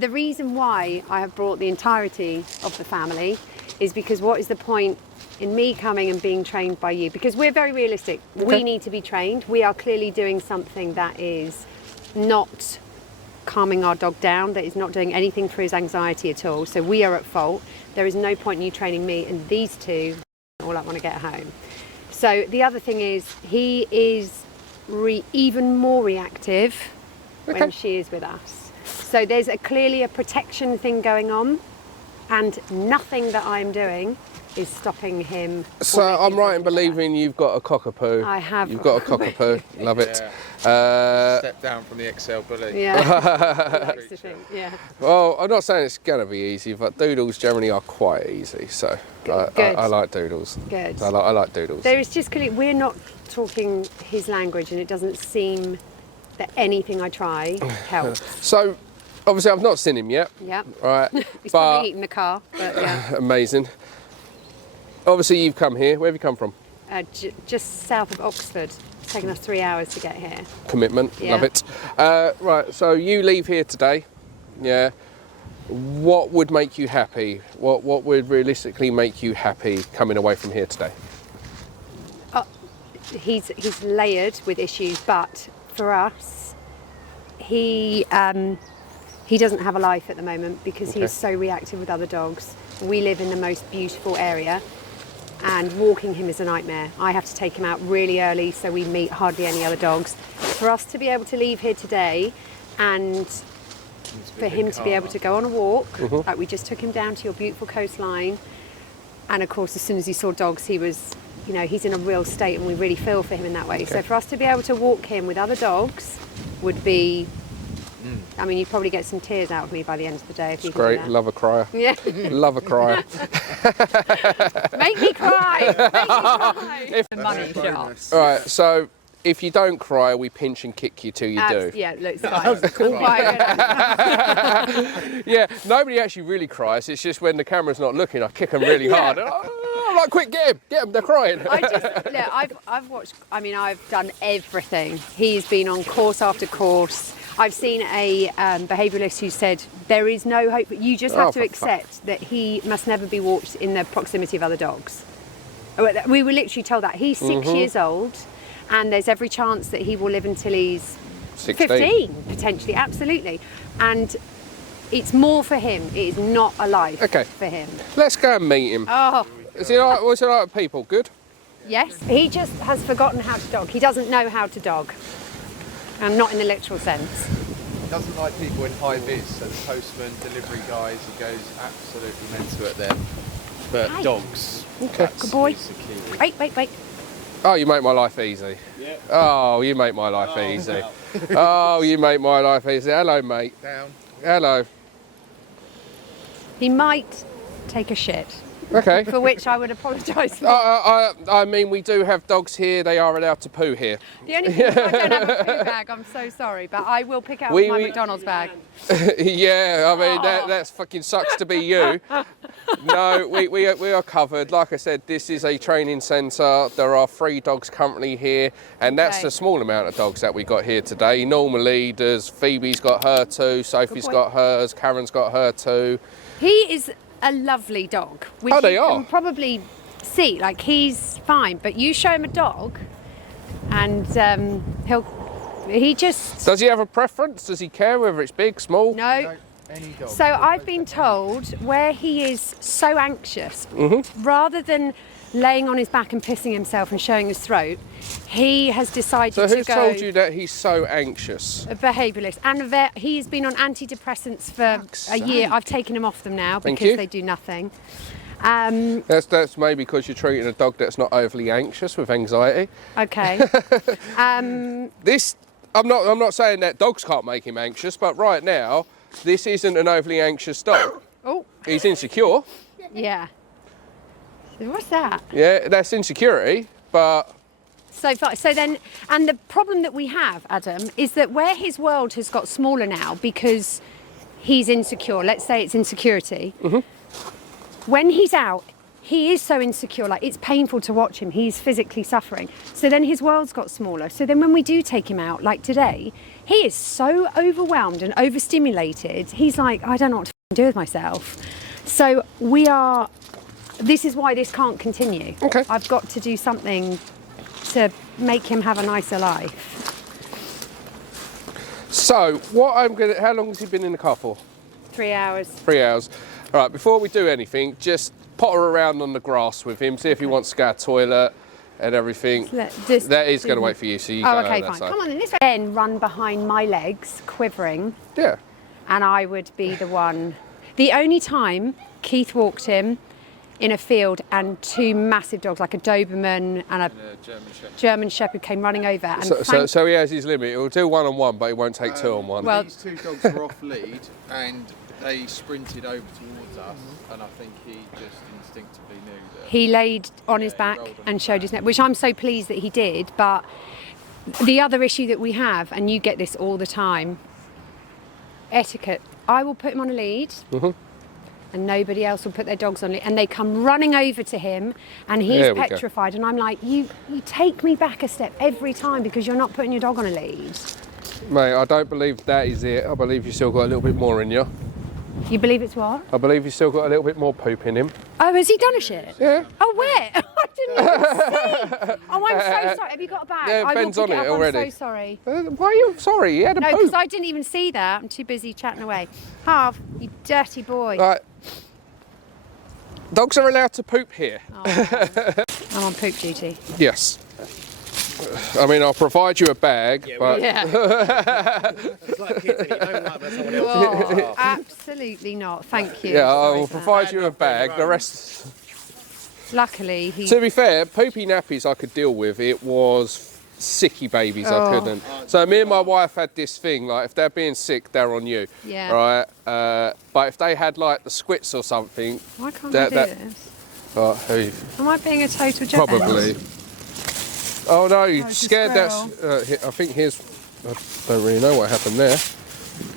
the reason why I have brought the entirety of the family is because what is the point in me coming and being trained by you? Because we're very realistic. Okay. We need to be trained. We are clearly doing something that is not calming our dog down, that is not doing anything for his anxiety at all. So we are at fault. There is no point in you training me and these two all I want to get home. So the other thing is he is even more reactive when she is with us. So there's clearly a protection thing going on, and nothing that I'm doing is stopping him. So I'm right in believing you've got a Cockapoo. I have. You've got a Cockapoo. Love it. Step down from the XL bully. Yeah. Yeah. Well, I'm not saying it's going to be easy, but doodles generally are quite easy. So I like doodles. Good. I like doodles. There is just clearly, we're not talking his language, and it doesn't seem that anything I try helps. So obviously I've not seen him yet. Yeah. Right. He's probably eating the car, but yeah. Amazing. Obviously you've come here. Where have you come from? Just south of Oxford. It's taken us 3 hours to get here. Commitment. Yeah. Love it. Right, so you leave here today. Yeah. What would make you happy? What would realistically make you happy coming away from here today? He's layered with issues, but for us, he doesn't have a life at the moment because he is so reactive with other dogs. We live in the most beautiful area, and walking him is a nightmare. I have to take him out really early so we meet hardly any other dogs. For us to be able to leave here today and for him to be able to go on a walk, like we just took him down to your beautiful coastline, and of course as soon as he saw dogs he was, you know, he's in a real state, and we really feel for him in that way. So for us to be able to walk him with other dogs would be, I mean, you'd probably get some tears out of me by the end of the day if you can do that. Love a crier. Yeah. Love a crier. Make me cry! Make me cry! Money shot. All right, so if you don't cry, we pinch and kick you till you do. Yeah, look, it's fine. Yeah, nobody actually really cries. It's just when the camera's not looking, I kick them really hard. I'm like, quick, get him, they're crying. I've watched, I mean, I've done everything. He's been on course after course. I've seen a behaviouralist who said there is no hope, but you just have to accept that he must never be walked in the proximity of other dogs. We were literally told that. He's 6 years old, and there's every chance that he will live until he's 15, potentially, absolutely. And it's more for him. It is not a life for him. Let's go and meet him. Oh. What's he like with people? Good? Yes. He just has forgotten how to dog. He doesn't know how to dog. And not in the literal sense. He doesn't like people in high vis, so the postman, delivery guys, he goes absolutely mental at them. But dogs. Good boy. Wait. Oh, you make my life easy. Yeah. Oh, you make my life easy. Oh, you make my life easy. Hello, mate. Down. Hello. He might take a shit. Okay. For which I would apologise for. I mean, we do have dogs here. They are allowed to poo here. The only thing is I don't have a poo bag. I'm so sorry, but I will pick out my McDonald's bag. Yeah, I mean, that fucking sucks to be you. No, we are covered. Like I said, this is a training centre. There are 3 dogs currently here, and that's the small amount of dogs that we got here today. Normally, there's Phoebe's got her 2, Sophie's got hers, Karen's got her 2. He is a lovely dog, which you can probably see. Like, he's fine, but you show him a dog, and he just... Does he have a preference? Does he care whether it's big, small? No. So I've been told where he is so anxious, rather than laying on his back and pissing himself and showing his throat, he has decided to go... So who told you that he's so anxious? A behaviouralist and a vet. He's been on antidepressants for a year. I've taken him off them now because they do nothing. That's maybe because you're treating a dog that's not overly anxious with anxiety. Okay. I'm not saying that dogs can't make him anxious, but right now this isn't an overly anxious dog. Oh. He's insecure. Yeah. What's that? Yeah, that's insecurity, but... So then, and the problem that we have, Adam, is that where his world has got smaller now because he's insecure, let's say it's insecurity, when he's out, he is so insecure, like it's painful to watch him, he's physically suffering. So then his world's got smaller. So then when we do take him out, like today, He is so overwhelmed and overstimulated. He's like, I don't know what to do with myself. So this is why this can't continue. Okay. I've got to do something to make him have a nicer life. So, how long has he been in the car for? 3 hours. 3 hours. All right, before we do anything, just potter around on the grass with him, see if he wants to go to the toilet and everything. That is going to wait for you, so you go okay, that fine. side. Come on, then this way. Then run behind my legs, quivering, Yeah. and I would be the one. The only time Keith walked him in a field and 2 massive dogs, like a Doberman and a German Shepherd, came running over. And So he has his limit. He'll do 1-on-1, but he won't take 2-on-1. Well, these 2 dogs were off lead and they sprinted over towards us, and I think he just instinctively knew that. he laid on his back and showed his neck, which I'm so pleased that he did. But the other issue that we have, and you get this all the time, etiquette. I will put him on a lead. And nobody else will put their dogs on it, and they come running over to him, and he's petrified. And I'm like, you take me back a step every time because you're not putting your dog on a lead. Mate, I don't believe that is it. I believe you've still got a little bit more in you. You believe it's what? I believe you've still got a little bit more poop in him. Oh, has he done a shit? Yeah. Oh, where? I didn't even see. Oh, I'm so sorry. Have you got a bag? Yeah, Ben's on it already. I'm so sorry. Why are you sorry? He had a No, poop. because I didn't even see that. I'm too busy chatting away. Harv, you dirty boy. Right. Dogs are allowed to poop here. Oh, I'm on poop duty. Yes. I mean, I'll provide you a bag, but... Yeah. It's like kids, you don't like that someone else. Oh, absolutely not. Thank you. Yeah, I Sorry will for provide you a bag. The rest... that. Luckily, he... To be fair, poopy nappies I could deal with. It was sicky babies I couldn't. So me and my wife had this thing, like if they're being sick, they're on you. Yeah. Right? But if they had like the squits or something... Why can't I do this? Who? Am I being a total jet? Probably. Oh no, you it's a scared that. I think I don't really know what happened there.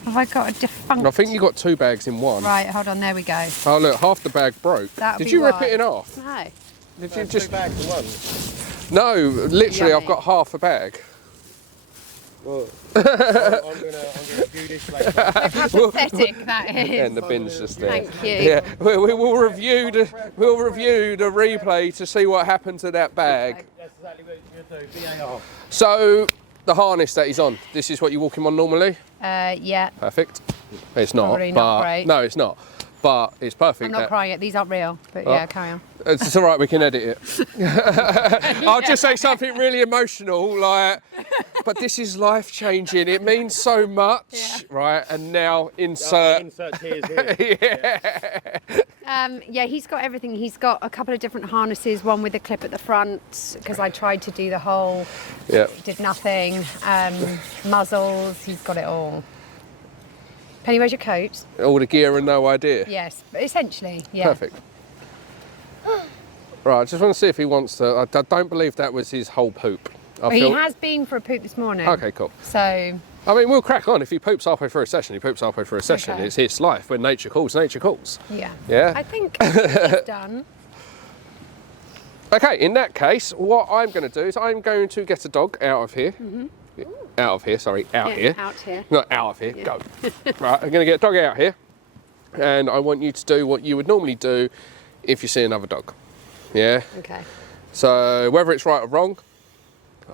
Have I got a defunct? I think you got 2 bags in one. Right, hold on, there we go. Oh look, half the bag broke. Did you rip it in half? No. Did you just? 2 bags in one. No, literally, Yummy. I've got half a bag. Well, I'm gonna view this later. How pathetic that is. And the bin's just there. Thank you. Yeah, we will review the replay to see what happened to that bag. That's exactly what you're going to do. VAR. So the harness that he's on, this is what you walk him on normally. Yeah. Perfect. It's not. Probably but not great. No, it's not. But it's perfect. I'm not crying yet. These aren't real, but yeah, carry on. It's all right, we can edit it. I'll just say something really emotional, like, but this is life-changing. It means so much, right? And now insert tears here. Yeah, he's got everything. He's got a couple of different harnesses, one with a clip at the front, because I tried to do the whole, did nothing. Muzzles, he's got it all. Penny, where's your coat? all the gear and no idea. Yes, but essentially, yeah. Perfect. Right, I just want to see if he wants to. I don't believe that was his whole poop. He has been for a poop this morning. Okay, cool. So, I mean, we'll crack on. If he poops halfway through a session, he poops halfway through a session. Okay. It's his life. When nature calls, nature calls. yeah. Yeah? I think it's done. Okay, in that case, what I'm going to do is I'm going to get a dog out of here. Out of here, sorry, out here. Out here. Not out of here, go. Right, I'm going to get a dog out here, and I want you to do what you would normally do if you see another dog. Yeah? Okay. So, whether it's right or wrong,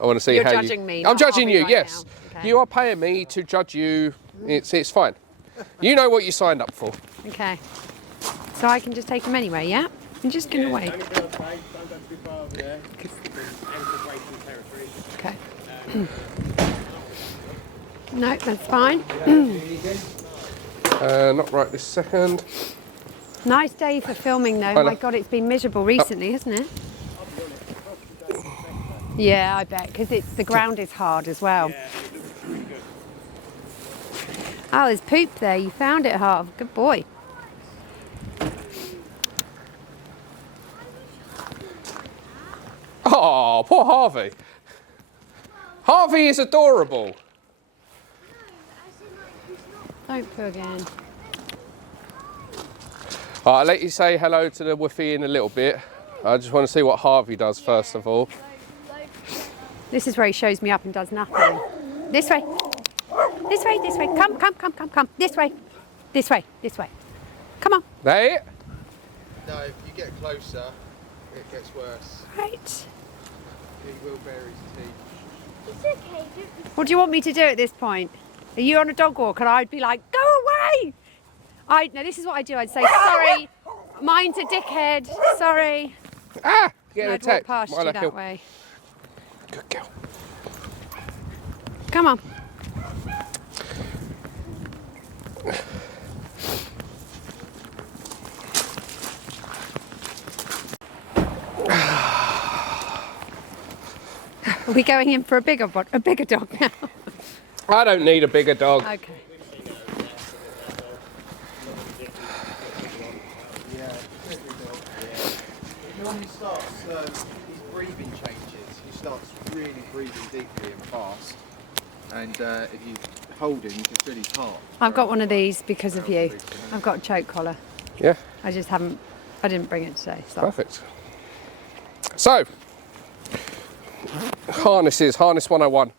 I want to see You're how judging you... me, I'm not judging Harvey you, right yes. now. Okay. You are paying me to judge you. It's fine. You know what you signed up for. Okay. So I can just take him anyway, yeah? I'm just going to wait. Okay. No, that's fine. Not right this second. Nice day for filming though. My God, it's been miserable recently, hasn't it? Yeah, I bet, because the ground is hard as well. Oh, there's poop there. You found it, Harv. Good boy. Oh, poor Harvey. Harvey is adorable. Don't poo again. I'll let you say hello to the woofie in a little bit. I just want to see what Harvey does first of all. This is where he shows me up and does nothing. This way. This way, this way. Come. This way. This way, this way. Come on. There. No, if you get closer, it gets worse. Right. He will bare his teeth. It's okay. What do you want me to do at this point? Are you on a dog walk? And I'd be like, go away. No, this is what I do. I'd say, sorry, mine's a dickhead. Sorry. Ah! Get And I'd attacked. walk past you that way. Good girl. Come on. Are we going in for a bigger dog now? I don't need a bigger dog. Okay. When he starts, his breathing changes. He starts really breathing deeply and fast. And if you hold him, you can feel his heart. I've got one of these because of you. I've got a choke collar. Yeah. I didn't bring it today. So. Perfect. So, harnesses, harness 101.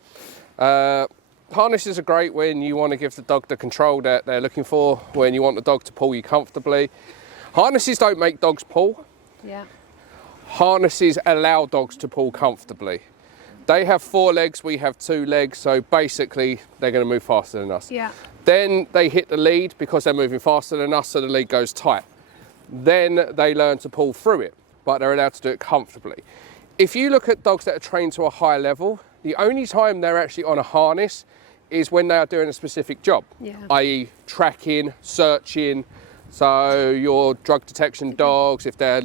Harnesses are great when you want to give the dog the control that they're looking for, when you want the dog to pull you comfortably. Harnesses don't make dogs pull. Yeah. Harnesses allow dogs to pull comfortably. They have 4 legs, we have 2 legs, so basically they're going to move faster than us. Yeah. Then they hit the lead because they're moving faster than us, so the lead goes tight. Then they learn to pull through it, but they're allowed to do it comfortably. If you look at dogs that are trained to a high level, the only time they're actually on a harness is when they are doing a specific job, i.e. tracking, searching. So your drug detection dogs, if they're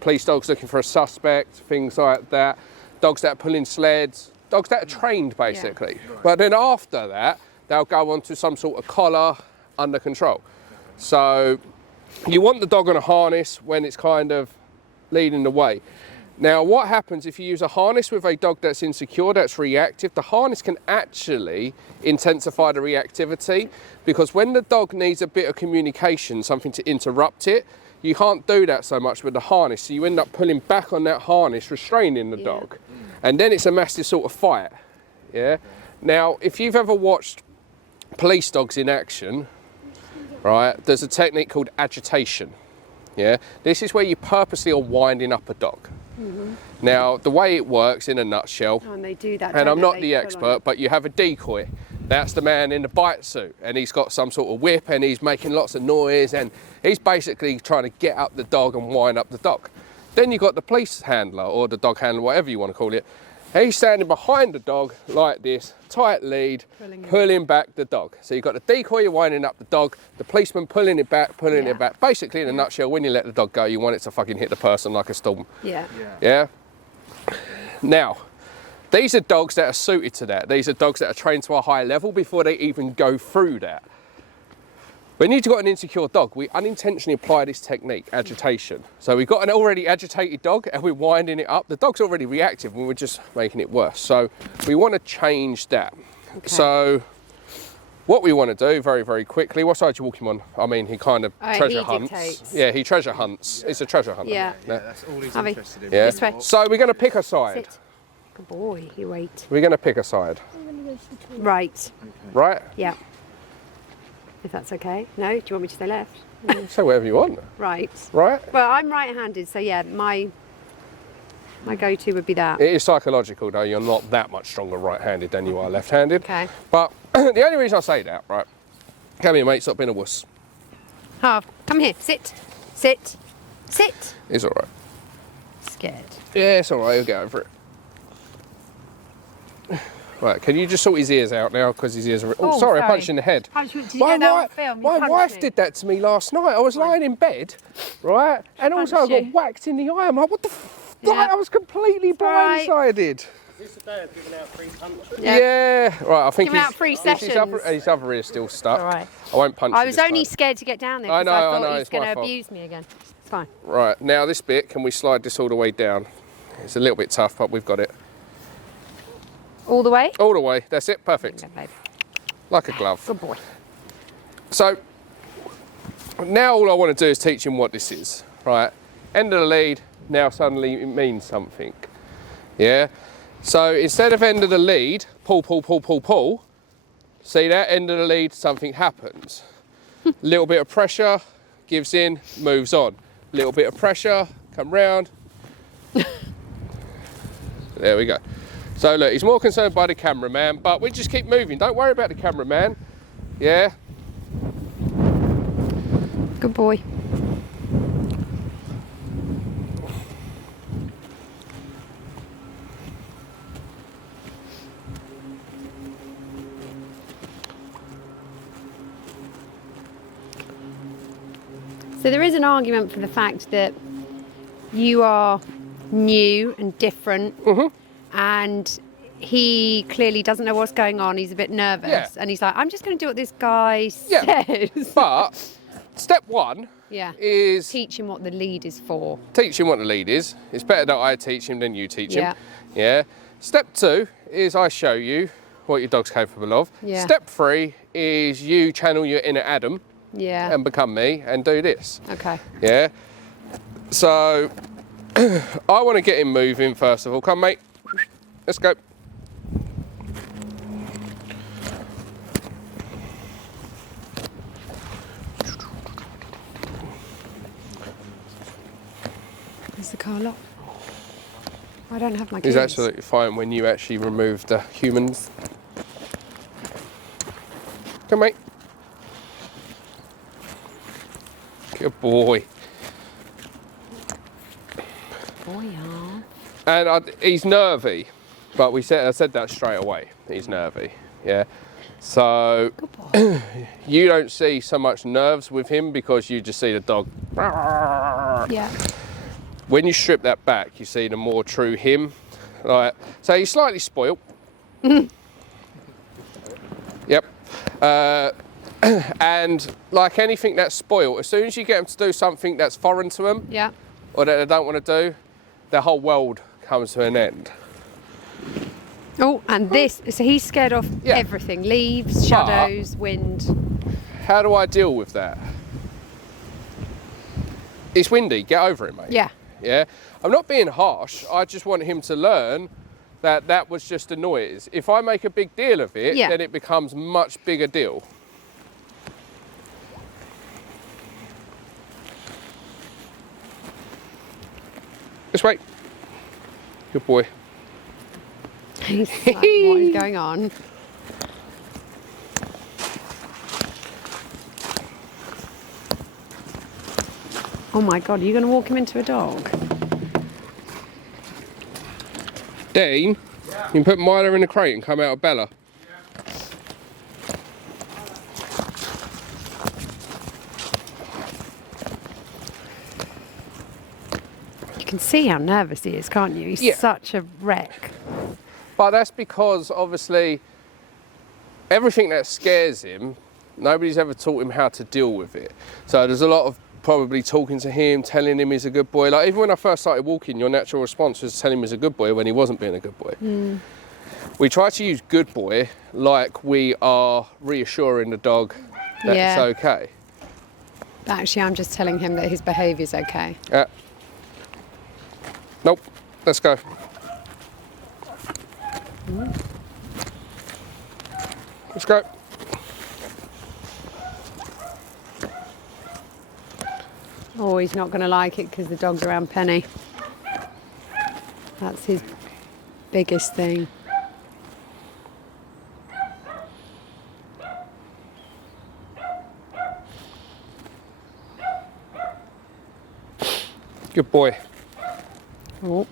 police dogs looking for a suspect, things like that. Dogs that are pulling sleds, dogs that are trained basically. Yeah. But then after that, they'll go on to some sort of collar under control. So you want the dog on a harness when it's kind of leading the way. Now, what happens if you use a harness with a dog that's insecure, that's reactive? The harness can actually intensify the reactivity, because when the dog needs a bit of communication, something to interrupt it, you can't do that so much with the harness. So you end up pulling back on that harness, restraining the dog. And then it's a massive sort of fight. Yeah. Now, if you've ever watched police dogs in action, right, there's a technique called agitation. Yeah. This is where you purposely are winding up a dog. Now, the way it works in a nutshell, and they do that, and I'm not the expert, but you have a decoy. That's the man in the bite suit, and he's got some sort of whip, and he's making lots of noise, and he's basically trying to get up the dog and wind up the dog. Then you've got the police handler, or the dog handler, whatever you want to call it. He's standing behind the dog like this, tight lead, pulling back the dog. So you've got the decoy, you're winding up the dog, the policeman pulling it back, pulling it back. Basically, in a nutshell, when you let the dog go, you want it to fucking hit the person like a storm. Yeah? Now, these are dogs that are suited to that. These are dogs that are trained to a high level before they even go through that. When you've got an insecure dog, we unintentionally apply this technique, agitation. So we've got an already agitated dog and we're winding it up. The dog's already reactive and we're just making it worse. So we want to change that. Okay. So what we want to do very, very quickly, what side do you walk him on? I mean, he kind of treasure hunts. Dictates. Yeah, he treasure hunts. It's a treasure hunt. Yeah, that's all he's interested in. Yeah. This way. So we're going to pick a side. Sit. Good boy, you wait. We're going to pick a side. Right. Okay. Right? Yeah. If that's okay. No? Do you want me to say left? Say whatever you want. Right. Right? Well, I'm right-handed, so yeah, my go-to would be that. It is psychological, though. You're not that much stronger right-handed than you are left-handed. Okay. But the only reason I say that, right? Come here, mate. Stop being a wuss. Half. Come here. Sit. Sit. Sit. It's all right. Scared. Yeah, it's all right. He'll get over it. Right, can you just sort his ears out now? Because his ears are... Oh, sorry, I punched you in the head. My wife did that to me last night. I was lying in bed, right? And also I got whacked in the eye. I'm like, what the f... Like, I was completely blindsided. Is this the day of giving out free punches? Yeah. Right, I think Giving out free sessions. His other ear's still stuck. All right. I won't punch you I was this only time. scared to get down there I because I know, thought he's going it's to my abuse me again. It's fine. Right, now this bit, can we slide this all the way down? It's a little bit tough, but we've got it. All the way? All the way, that's it, perfect. Okay, babe. Like a glove. Good boy. So, now all I want to do is teach him what this is, right? End of the lead, now suddenly it means something, yeah? So instead of end of the lead, pull, pull, pull, pull, pull, See that? End of the lead, something happens. Little bit of pressure, gives in, moves on. Little bit of pressure, come round. There we go. So look, he's more concerned by the cameraman, but we just keep moving. Don't worry about the cameraman. Yeah. Good boy. So there is an argument for the fact that you are new and different, and he clearly doesn't know what's going on. He's a bit nervous, and he's like, I'm just going to do what this guy says. But step one is teach him what the lead is for. Teach him what the lead is. It's better that I teach him than you teach him. Yeah. Step two is I show you what your dog's capable of. Step three is you channel your inner Adam. And become me and do this. Okay. Yeah. So I want to get him moving first of all. Come, mate. Let's go. Is the car locked? I don't have my keys. He's absolutely fine when you actually remove the humans. Come, mate. Good boy. And he's nervy, but I said that straight away. He's nervy, yeah. So you don't see so much nerves with him because you just see the dog. Yeah. When you strip that back, you see the more true him. Like, so he's slightly spoilt. Yep. And like anything that's spoiled, as soon as you get them to do something that's foreign to them, or that they don't want to do, their whole world comes to an end. Oh, and this, so he's scared of everything. Leaves, shadows, wind. How do I deal with that? It's windy, get over it, mate. Yeah. I'm not being harsh, I just want him to learn that that was just a noise. If I make a big deal of it, then it becomes much bigger deal. Just wait. Good boy. He's like, what is going on? Oh my God, are you going to walk him into a dog? Dean, you can put Mila in the crate and come out of Bella. You can see how nervous he is, can't you? He's such a wreck. But that's because, obviously, everything that scares him, nobody's ever taught him how to deal with it. So there's a lot of probably talking to him, telling him he's a good boy. Like, even when I first started walking, your natural response was to tell him he's a good boy when he wasn't being a good boy. We try to use good boy like we are reassuring the dog that it's okay. Actually, I'm just telling him that his behaviour's okay. Nope, let's go. Let's go. Oh, he's not going to like it because the dog's around Penny. That's his biggest thing. Good boy. Oh.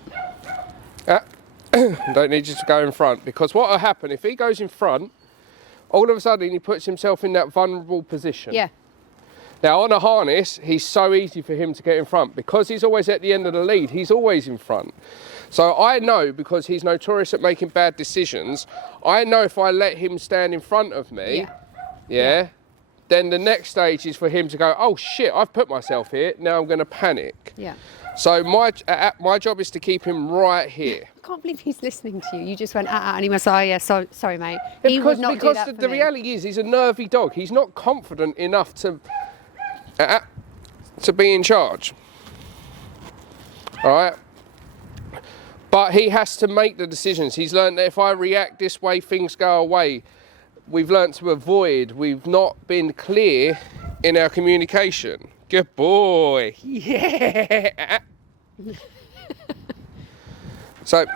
Don't need you to go in front, because what will happen if he goes in front, all of a sudden he puts himself in that vulnerable position. Yeah. Now on a harness, he's so easy for him to get in front because he's always at the end of the lead. He's always in front. So I know, because he's notorious at making bad decisions, I know if I let him stand in front of me, then the next stage is for him to go, oh shit, I've put myself here, now I'm going to panic. Yeah. So my job is to keep him right here. I can't believe he's listening to you. You just went, and he was like, oh, yeah, sorry, mate. He would not do that for the me. reality is he's a nervy dog. He's not confident enough to be in charge. All right? But he has to make the decisions. He's learned that if I react this way, things go away. we've learnt to avoid. We've not been clear in our communication. Good boy. Yeah. So,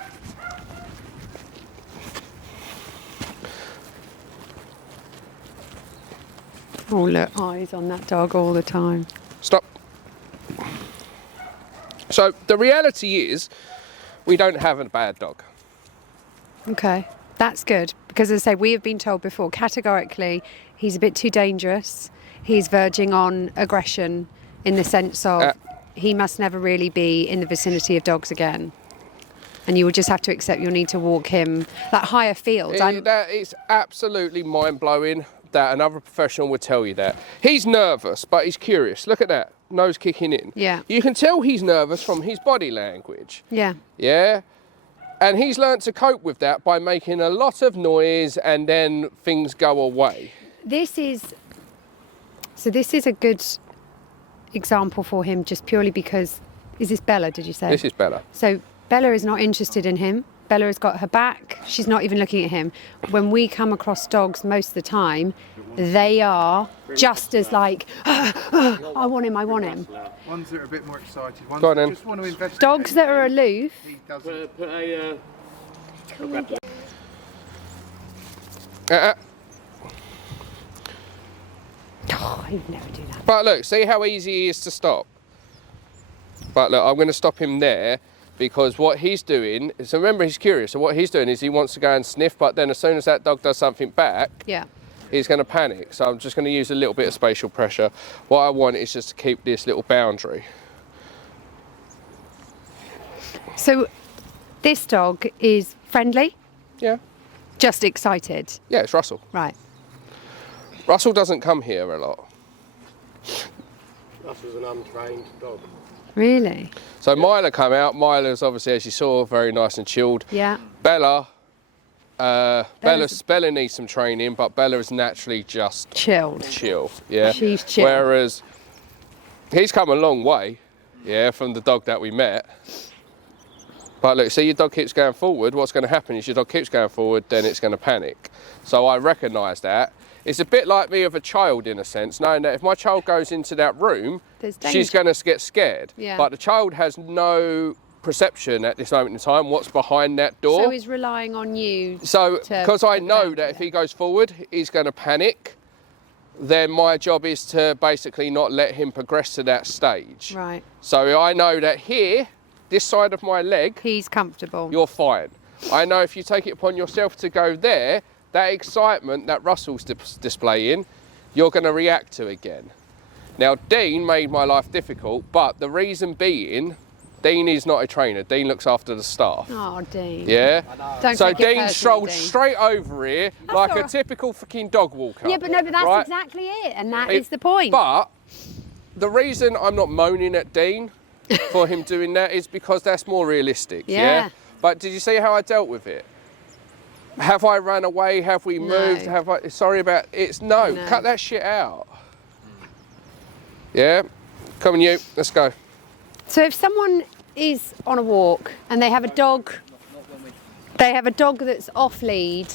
Oh, look, eyes on that dog all the time. stop. So, the reality is, we don't have a bad dog. Okay, that's good. Because as I say, we have been told before, categorically, he's a bit too dangerous. He's verging on aggression in the sense of he must never really be in the vicinity of dogs again. And you will just have to accept you'll need to walk him that higher field. That is absolutely mind-blowing that another professional would tell you that. He's nervous, but he's curious. Look at that, nose kicking in. Yeah. You can tell he's nervous from his body language. Yeah. Yeah. And he's learnt to cope with that by making a lot of noise and then things go away. This is a good example for him just purely because, is this Bella, did you say? This is Bella. So Bella is not interested in him. Bella has got her back. She's not even looking at him. When we come across dogs most of the time, they are just as like, I want him. Ones that are a bit more excited. Ones Go on that then. just want to investigate. Dogs that are aloof. He doesn't. Put a... Oh, I would never do that. But look, see how easy he is to stop. But look, I'm going to stop him there because what he's doing is, remember, he's curious. So what he's doing is he wants to go and sniff, but then as soon as that dog does something back, Yeah. he's going to panic. So I'm just going to use a little bit of spatial pressure. What I want is just to keep this little boundary. So this dog is friendly, Yeah. just excited. Yeah, it's Russell. Right. Russell doesn't come here a lot. Russell's an untrained dog. Really? So Myla come out. Myla's obviously, as you saw, very nice and chilled. Yeah. Bella needs some training, but Bella is naturally just Chilled. chill. Yeah. She's chill. Whereas he's come a long way, yeah, from the dog that we met. But look, see, your dog keeps going forward. What's going to happen is your dog keeps going forward, then it's going to panic. So I recognise that. It's a bit like me with a child in a sense, knowing that if my child goes into that room, There's she's danger. going to get scared. Yeah. But the child has no perception at this moment in time what's behind that door. So he's relying on you. So, to because I put the know boundary that if there. he goes forward, he's going to panic, then my job is to basically not let him progress to that stage. Right. So I know that here, this side of my leg, He's comfortable. you're fine. I know if you take it upon yourself to go there, that excitement that Russell's displaying, you're going to react to again. Now, Dean made my life difficult, but the reason being, Dean is not a trainer. Dean looks after the staff. Oh, Dean. Yeah? Don't So take it Dean personal, strolled Dean. straight over here like all a right. typical fucking dog walker. Yeah, but no, but that's right? exactly it, and that is the point. But the reason I'm not moaning at Dean for him doing that is because that's more realistic. Yeah. But did you see how I dealt with it? Have I run away? Have we moved? No. Have I? Sorry about it's no. No. Cut that shit out. Yeah. Come on, you. Let's go. So if someone is on a walk and they have a dog that's off lead,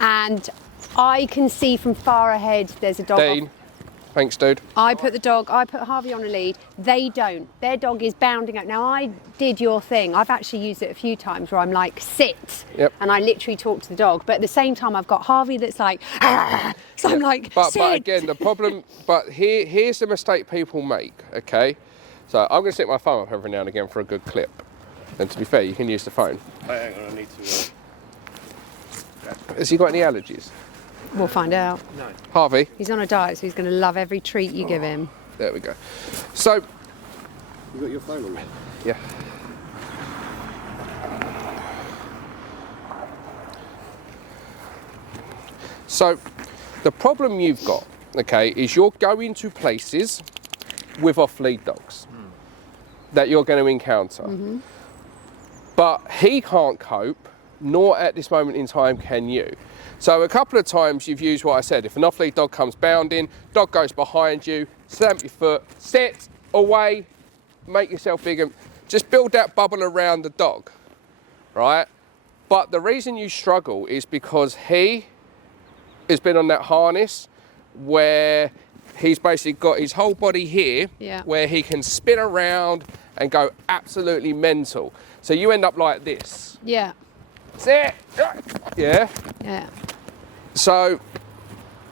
and I can see from far ahead there's a dog Dean. off. Thanks, dude. I put Harvey on a lead. They don't. Their dog is bounding out. Now, I did your thing. I've actually used it a few times where I'm like, sit. Yep. And I literally talk to the dog. But at the same time, I've got Harvey that's like, ah. So I'm like, But sit. again, the problem. But here's the mistake people make. Okay. So I'm going to stick my phone up every now and again for a good clip. And to be fair, you can use the phone. I ain't gonna need to. Has he got any allergies? We'll find out. No. Harvey. He's on a diet, so he's going to love every treat you give him. There we go. So, You got your phone on me? yeah. So, the problem you've got, okay, is you're going to places with off-lead dogs that you're going to encounter. But he can't cope, nor at this moment in time can you. So a couple of times you've used what I said. If an off-lead dog comes bounding, dog goes behind you, stamp your foot, sit, away, make yourself bigger. Just build that bubble around the dog, right? But the reason you struggle is because he has been on that harness where he's basically got his whole body here, Yeah. where he can spin around and go absolutely mental. So you end up like this. Yeah. Sit. Yeah. Yeah. So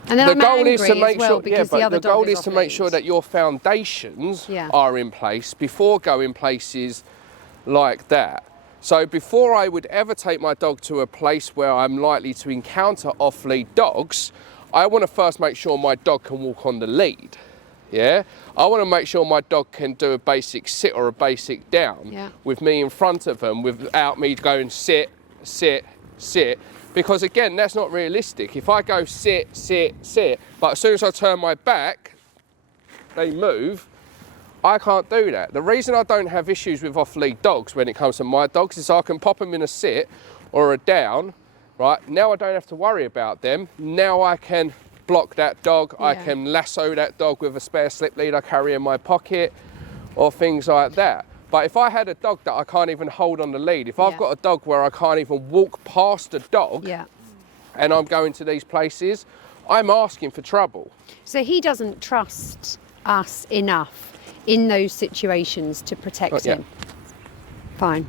And then the I'm goal angry is to as make well sure. because Yeah, the but other the dog goal is is to off make sure lead. that your foundations Yeah. are in place before going places like that. So before I would ever take my dog to a place where I'm likely to encounter off-lead dogs, I want to first make sure my dog can walk on the lead. Yeah, I want to make sure my dog can do a basic sit or a basic down Yeah. with me in front of them without me going sit, sit, sit. Because again, that's not realistic. If I go sit, sit, sit, but as soon as I turn my back, they move, I can't do that. The reason I don't have issues with off-lead dogs when it comes to my dogs is I can pop them in a sit or a down, right? Now I don't have to worry about them. Now I can block that dog. I Yeah. can lasso that dog with a spare slip lead I carry in my pocket or things like that. But if I had a dog that I can't even hold on the lead, if I've Yeah. got a dog where I can't even walk past a dog Yeah. and I'm going to these places, I'm asking for trouble. So he doesn't trust us enough in those situations to protect Not yet. him. Fine.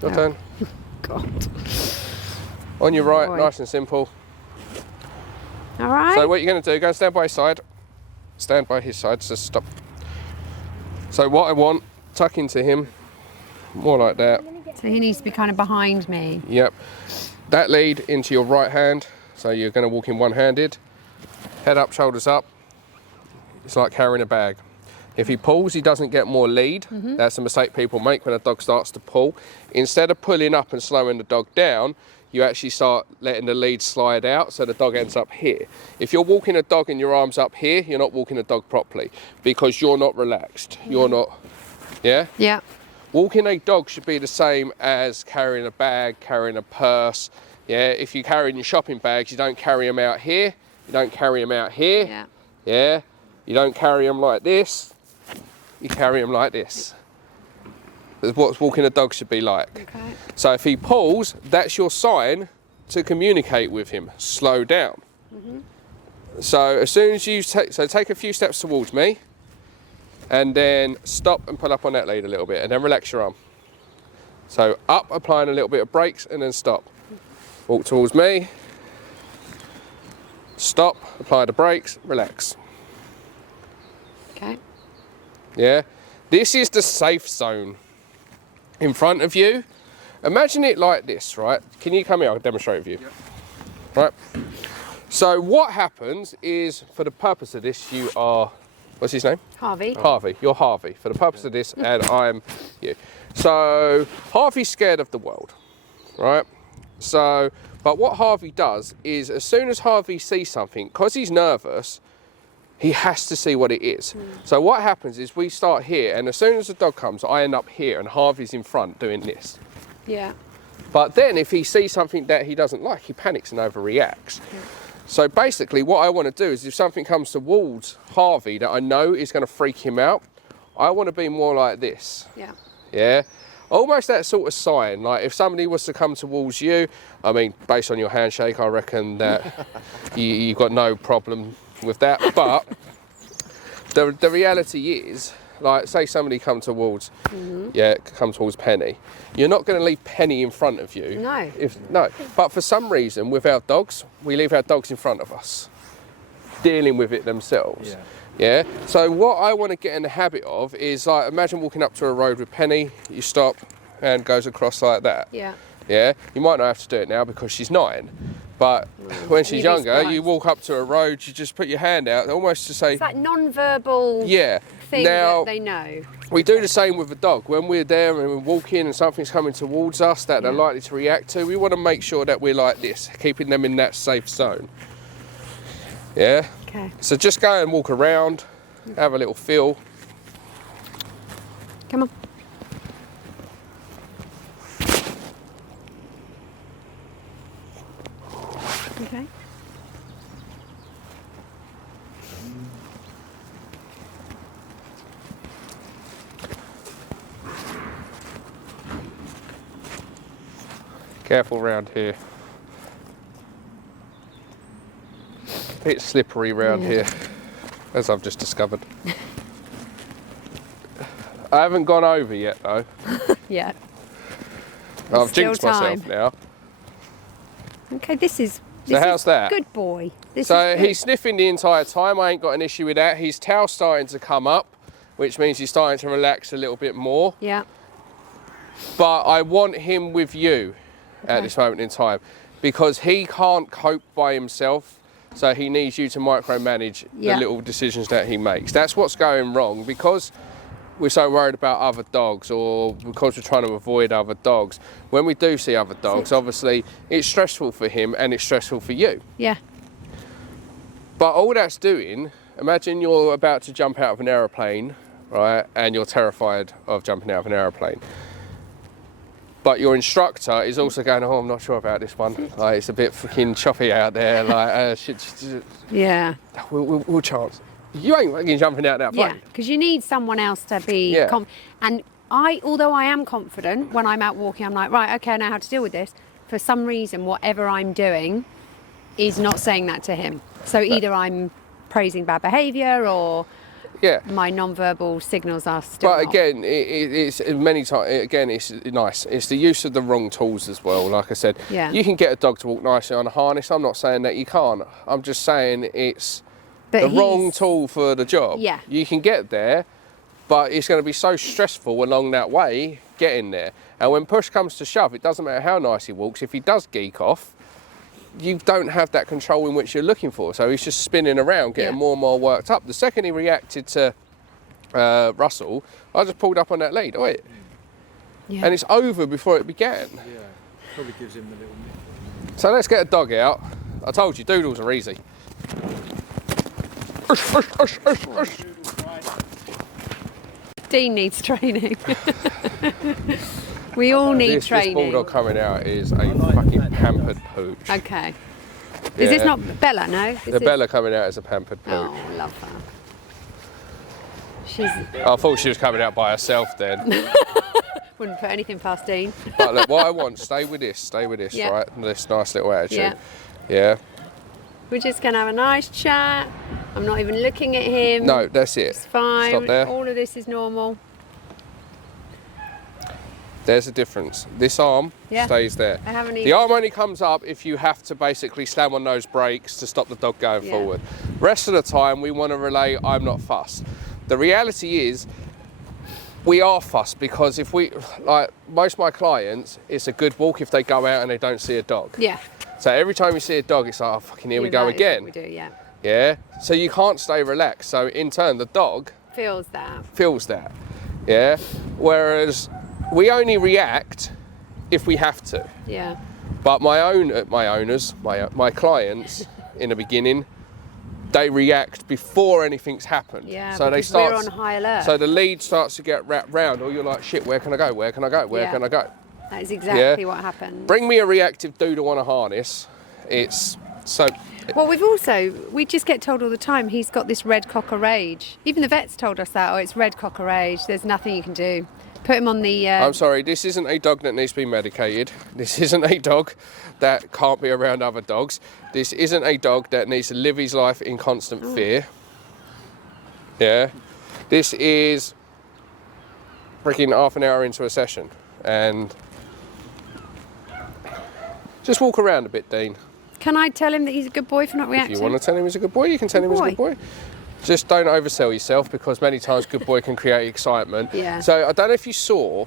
Your No. turn. God. On your right, Boy. nice and simple. All right. So what you're going to do, go and stand by his side. Stand by his side, so stop. So what I want, tuck into him, more like that. So he needs to be kind of behind me. Yep. That lead into your right hand, so you're going to walk in one-handed. Head up, shoulders up. It's like carrying a bag. If he pulls, he doesn't get more lead. That's a mistake people make when a dog starts to pull. Instead of pulling up and slowing the dog down, you actually start letting the lead slide out so the dog ends up here. If you're walking a dog and your arm's up here, you're not walking a dog properly because you're not relaxed. You're not, yeah? Yeah. Walking a dog should be the same as carrying a bag, carrying a purse. Yeah, if you're carrying your shopping bags, you don't carry them out here. You don't carry them out here. Yeah. Yeah. You don't carry them like this. You carry them like this. That's what walking a dog should be like. Okay. So if he pulls, that's your sign to communicate with him. Slow down. So as soon as you take a few steps towards me, and then stop and pull up on that lead a little bit, and then relax your arm. So up, applying a little bit of brakes, and then stop. Walk towards me. Stop, apply the brakes, relax. Okay. Yeah, this is the safe zone in front of you. Imagine it like this, right? Can you come here? I'll demonstrate with you. Yep. Right. So what happens is, for the purpose of this, you are, what's his name? Harvey. Harvey. You're Harvey for the purpose of this, and I'm you. So Harvey's scared of the world, right? So, but what Harvey does is, as soon as Harvey sees something, because he's nervous, he has to see what it is. So what happens is we start here, and as soon as the dog comes, I end up here, and Harvey's in front doing this. Yeah. But then if he sees something that he doesn't like, he panics and overreacts. So basically what I want to do is, if something comes towards Harvey that I know is going to freak him out, I want to be more like this. Yeah. Yeah, almost that sort of sign. Like if somebody was to come towards you, I mean, based on your handshake, I reckon that you've got no problem with that. But the reality is, like, say somebody come towards, come towards Penny, you're not going to leave Penny in front of you. No. No. But for some reason, with our dogs, we leave our dogs in front of us, dealing with it themselves. Yeah. So what I want to get in the habit of is, like, imagine walking up to a road with Penny, you stop and goes across like that. Yeah. Yeah. You might not have to do it now because she's 9, but when she's You'd be younger, you surprised. walk up to a road, you just put your hand out, almost to say, It's that non-verbal yeah. thing Now, that they know. we do the same with the dog. When we're there and we're walking and something's coming towards us that they're Yeah. likely to react to, we want to make sure that we're like this, keeping them in that safe zone. Yeah? Okay. So just go and walk around, have a little feel. Come on. Okay. Careful around here. bit slippery around here, as I've just discovered. I haven't gone over yet though. Yeah. I've jinxed myself now. Okay, this how's is that? Good boy. So he's sniffing the entire time. I ain't got an issue with that. His tail's starting to come up, which means he's starting to relax a little bit more. Yeah. But I want him with you at this moment in time because he can't cope by himself. So he needs you to micromanage the little decisions that he makes. That's what's going wrong because we're so worried about other dogs or because we're trying to avoid other dogs. When we do see other dogs, obviously it's stressful for him and it's stressful for you. Yeah. But all that's doing, imagine you're about to jump out of an aeroplane, right? And you're terrified of jumping out of an aeroplane. But your instructor is also going, oh, I'm not sure about this one. Like, it's a bit freaking choppy out there. Like, Yeah. We'll chance. You ain't fucking jumping out that plane. Yeah, because you need someone else to be and although I am confident when I'm out walking, I'm like, right, okay, I know how to deal with this. For some reason, whatever I'm doing is not saying that to him. So either I'm praising bad behaviour or my non-verbal signals are still But not. again, it's many times, again, it's nice. It's the use of the wrong tools as well. Like I said, you can get a dog to walk nicely on a harness. I'm not saying that you can't. I'm just saying it's the wrong tool for the job. Yeah. You can get there, but it's going to be so stressful along that way getting there. And when push comes to shove, it doesn't matter how nice he walks. If he does geek off, you don't have that control in which you're looking for. So he's just spinning around, getting more and more worked up. The second he reacted to Russell, I just pulled up on that lead. And it's over before it began. Yeah, probably gives him a little nip. So let's get a dog out. I told you, doodles are easy. Dean needs training. We all need training. This bulldog coming out is a fucking pampered pooch. Okay. Is this not Bella, no? Bella coming out is a pampered pooch. Oh, love her. I thought she was coming out by herself then. Wouldn't put anything past Dean. But look, what I want, stay with this, right? This nice little attitude. Yeah. We're just going to have a nice chat. I'm not even looking at him. No, that's it. It's fine. Stop there. All of this is normal. There's a difference. This arm stays there. I haven't The arm only comes up if you have to basically slam on those brakes to stop the dog going forward. Rest of the time, we want to relay, I'm not fussed. The reality is, we are fussed because if we, like most of my clients, it's a good walk if they go out and they don't see a dog. Yeah. So every time you see a dog, it's like, oh, fucking here we go again. We do, yeah. Yeah. So you can't stay relaxed. So in turn, the dog feels that. Yeah. Whereas we only react if we have to. Yeah. But my clients in the beginning, they react before anything's happened. Yeah, so because we're on high alert. So the lead starts to get wrapped round, or you're like, shit, where can I go? Where can I go? Where can I go? That is exactly what happened. Bring me a reactive doodle on a harness. It's so... Well, we just get told all the time, he's got this red cocker rage. Even the vets told us that, it's red cocker rage, there's nothing you can do. Put him on the... I'm sorry, this isn't a dog that needs to be medicated. This isn't a dog that can't be around other dogs. This isn't a dog that needs to live his life in constant fear. Yeah. This is freaking half an hour into a session. And just walk around a bit, Dean. Can I tell him that he's a good boy for not reacting? If you want to tell him he's a good boy, you can tell him he's a good boy. Just don't oversell yourself because many times good boy can create excitement. Yeah. So I don't know if you saw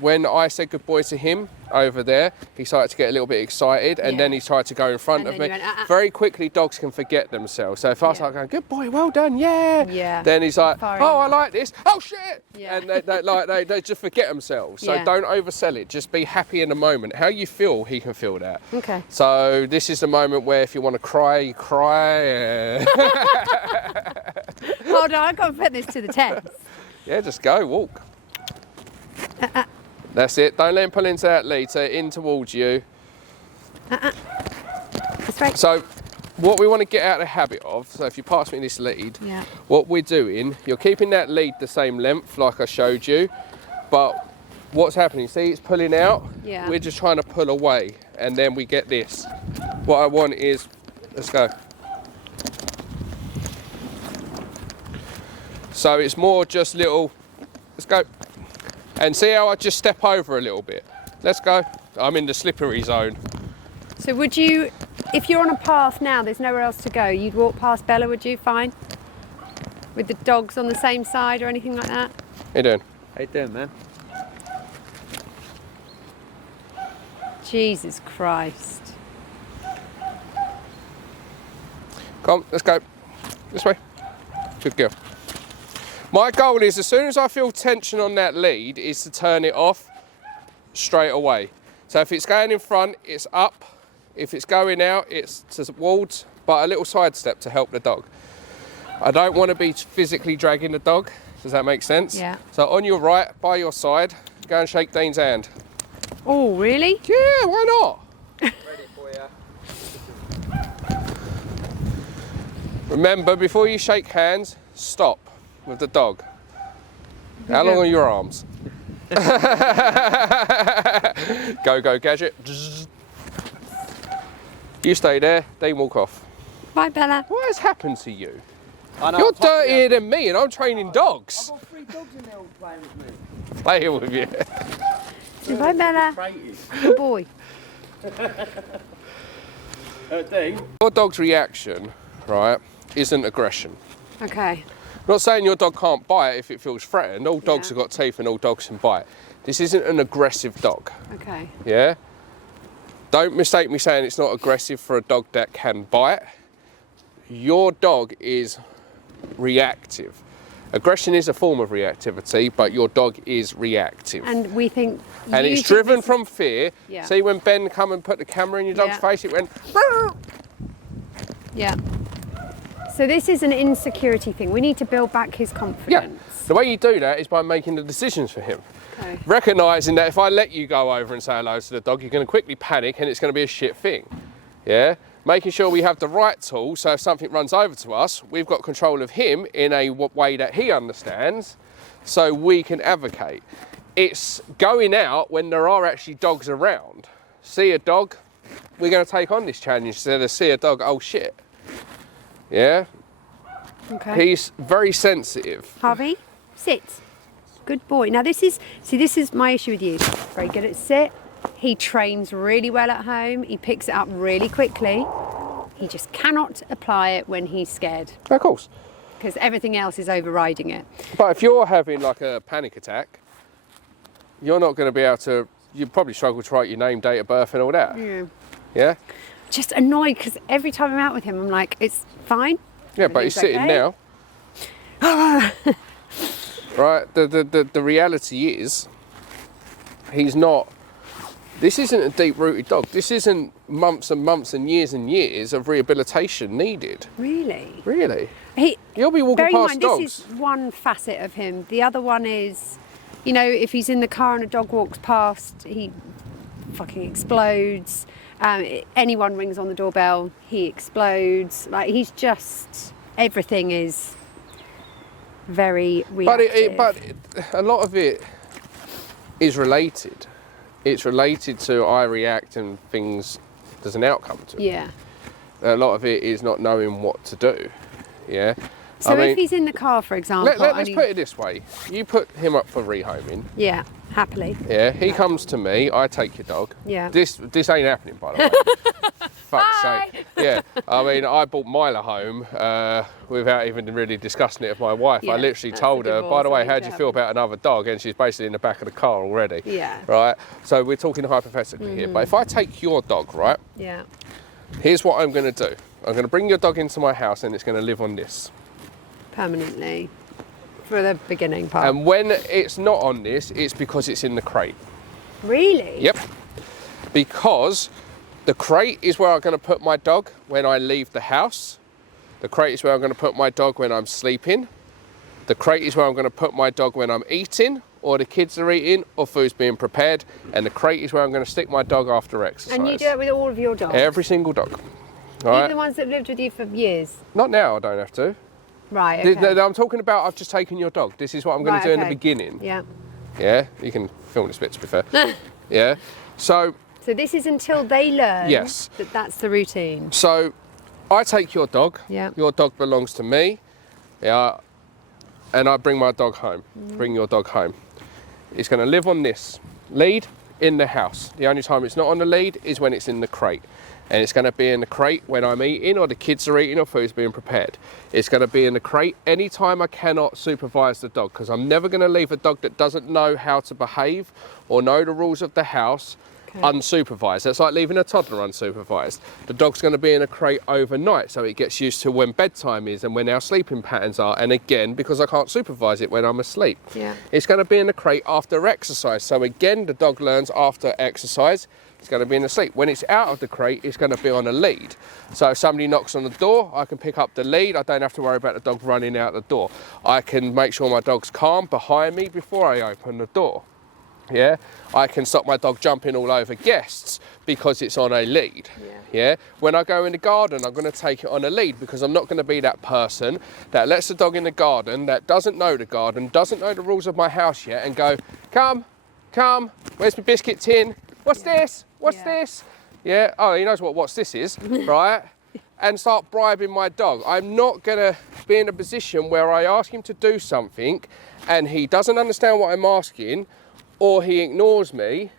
when I said good boy to him over there, he started to get a little bit excited and then he tried to go in front of me. Went, Very quickly, dogs can forget themselves. So if I start going, good boy, well done, then he's like, oh, I like this, oh shit, and they just forget themselves. So don't oversell it. Just be happy in the moment. How you feel, he can feel that. Okay. So this is the moment where if you want to cry, you cry. Hold on, I've got to put this to the test. Yeah, just go, walk. That's it. Don't let him pull into that lead. So in towards you. That's right. So what we want to get out of the habit of, so if you pass me this lead, what we're doing, you're keeping that lead the same length like I showed you, but what's happening, see it's pulling out? Yeah. We're just trying to pull away and then we get this. What I want is, let's go. So it's more just little, let's go. And see how I just step over a little bit. Let's go. I'm in the slippery zone. So would you, if you're on a path now, there's nowhere else to go, you'd walk past Bella, would you? Fine? With the dogs on the same side or anything like that? How you doing? How you doing, man? Jesus Christ. Come on, let's go. This way. Good girl. My goal is, as soon as I feel tension on that lead, is to turn it off straight away. So if it's going in front, it's up. If it's going out, it's towards, but a little side step to help the dog. I don't want to be physically dragging the dog. Does that make sense? Yeah. So on your right, by your side, go and shake Dean's hand. Oh, really? Yeah, why not? Ready for you. Remember, before you shake hands, stop with the dog. How long are your arms? Go, go, gadget. You stay there, Dean walk off. Bye, Bella. What has happened to you? I know, You're I'm tough, dirtier than me and I'm training dogs. I've got 3 dogs in there all playing with me. Playing with you. Say bye, Bella. Rated. Good boy. Dean. Your dog's reaction, right, isn't aggression. Okay. I'm not saying your dog can't bite if it feels threatened. All dogs Yeah. have got teeth and all dogs can bite. This isn't an aggressive dog, Okay. yeah? Don't mistake me saying it's not aggressive for a dog that can bite. Your dog is reactive. Aggression is a form of reactivity, but your dog is reactive. And we think. And you it's think driven this- from fear. Yeah. See when Ben come and put the camera in your dog's Yeah. face, it went, Yeah. So this is an insecurity thing. We need to build back his yeah. confidence. The way you do that is by making the decisions for him. Okay. Recognising that if I let you go over and say hello to the dog, you're going to quickly panic and it's going to be a shit thing. Yeah? Making sure we have the right tool so if something runs over to us, we've got control of him in a way that he understands so we can advocate. It's going out when there are actually dogs around. See a dog, we're going to take on this challenge instead of see a dog, oh shit. Yeah? Okay. He's very sensitive. Harvey, sit. Good boy. Now this is my issue with you. Very good at sit. He trains really well at home. He picks it up really quickly. He just cannot apply it when he's scared Of course. because everything else is overriding it. But if you're having like a panic attack, you're not going to be able to, you probably struggle to write your name, date of birth and all that. Yeah. Yeah? Just annoyed because every time I'm out with him, I'm like, it's fine. Yeah, but he's Everything's sitting okay. now. Right? The reality is, he's not, this isn't a deep-rooted dog. This isn't months and months and years of rehabilitation needed. Really? Really? He, You'll be walking bearing in past mind, dogs. this is one facet of him. The other one is, you know, if he's in the car and a dog walks past, he fucking explodes. Anyone rings on the doorbell, he explodes. Like he's just, everything is very reactive. But a lot of it is related. It's related to I react and things, there's an outcome to it. Yeah. A lot of it is not knowing what to do. Yeah. So if he's in the car, for example, let's put it this way. You put him up for rehoming. yeah, happily. Yeah. He comes to me. I take your dog. Yeah. This ain't happening, by the way. Fuck's sake. Yeah. I mean, I brought Mila home without even really discussing it with my wife. Yeah, I literally that's told the her, divorce by the way, age, how do you yeah. feel about another dog? And she's basically in the back of the car already. Yeah. Right. So we're talking hypothetically here. But if I take your dog, right? Yeah. Here's what I'm going to do. I'm going to bring your dog into my house and it's going to live on this. Permanently. For the beginning part. And when it's not on this, it's because it's in the crate. Really? Yep. Because the crate is where I'm going to put my dog when I leave the house. The crate is where I'm going to put my dog when I'm sleeping. The crate is where I'm going to put my dog when I'm eating, or the kids are eating, or food's being prepared. And the crate is where I'm going to stick my dog after exercise. And you do it with all of your dogs? Every single dog. All Even right? the ones that lived with you for years? Not now, I don't have to. Right, okay. I'm talking about I've just taken your dog. This is what I'm going Right, to do in the okay. beginning. Yeah. Yeah, you can film this bit to be fair. Yeah. So this is until they learn Yes. that that's the routine. I take your dog. Yeah. Your dog belongs to me. Yeah. and I bring my dog home, bring your dog home, it's going to live on this lead in the house. The only time it's not on the lead is when it's in the crate. And it's going to be in the crate when I'm eating or the kids are eating or food's being prepared. It's going to be in the crate anytime I cannot supervise the dog, because I'm never going to leave a dog that doesn't know how to behave or know the rules of the house unsupervised. That's like leaving a toddler unsupervised. The dog's going to be in a crate overnight, so it gets used to when bedtime is and when our sleeping patterns are, and again, because I can't supervise it when I'm asleep. It's going to be in the crate after exercise, so again, the dog learns after exercise. It's going to be in the sleep. When it's out of the crate, it's going to be on a lead. So if somebody knocks on the door, I can pick up the lead. I don't have to worry about the dog running out the door. I can make sure my dog's calm behind me before I open the door. Yeah, I can stop my dog jumping all over guests because it's on a lead. Yeah, when I go in the garden, I'm going to take it on a lead, because I'm not going to be that person that lets the dog in the garden that doesn't know the garden, doesn't know the rules of my house yet, and go, come, where's my biscuit tin? What's this? What's this? Yeah, oh, he knows what what's this is, right? And start bribing my dog. I'm not going to be in a position where I ask him to do something and he doesn't understand what I'm asking, or he ignores me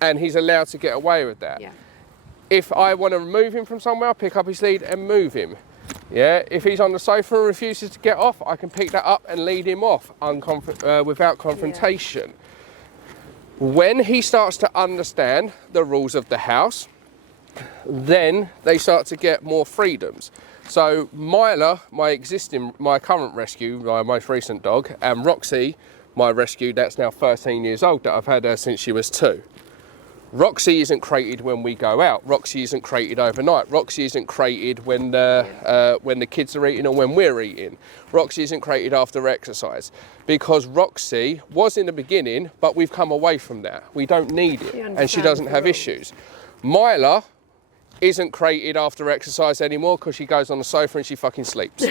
and he's allowed to get away with that. If I want to remove him from somewhere, I'll pick up his lead and move him. Yeah, if he's on the sofa and refuses to get off, I can pick that up and lead him off without confrontation. When he starts to understand the rules of the house, then they start to get more freedoms. So Myla, my current rescue, my most recent dog, and Roxy, my rescue, that's now 13 years old, that I've had her since she was 2. Roxy isn't crated when we go out. Roxy isn't crated overnight. Roxy isn't crated when the kids are eating or when we're eating. Roxy isn't crated after exercise, because Roxy was in the beginning, but we've come away from that. We don't need it, and she doesn't have issues. Myla isn't crated after exercise anymore because she goes on the sofa and she fucking sleeps.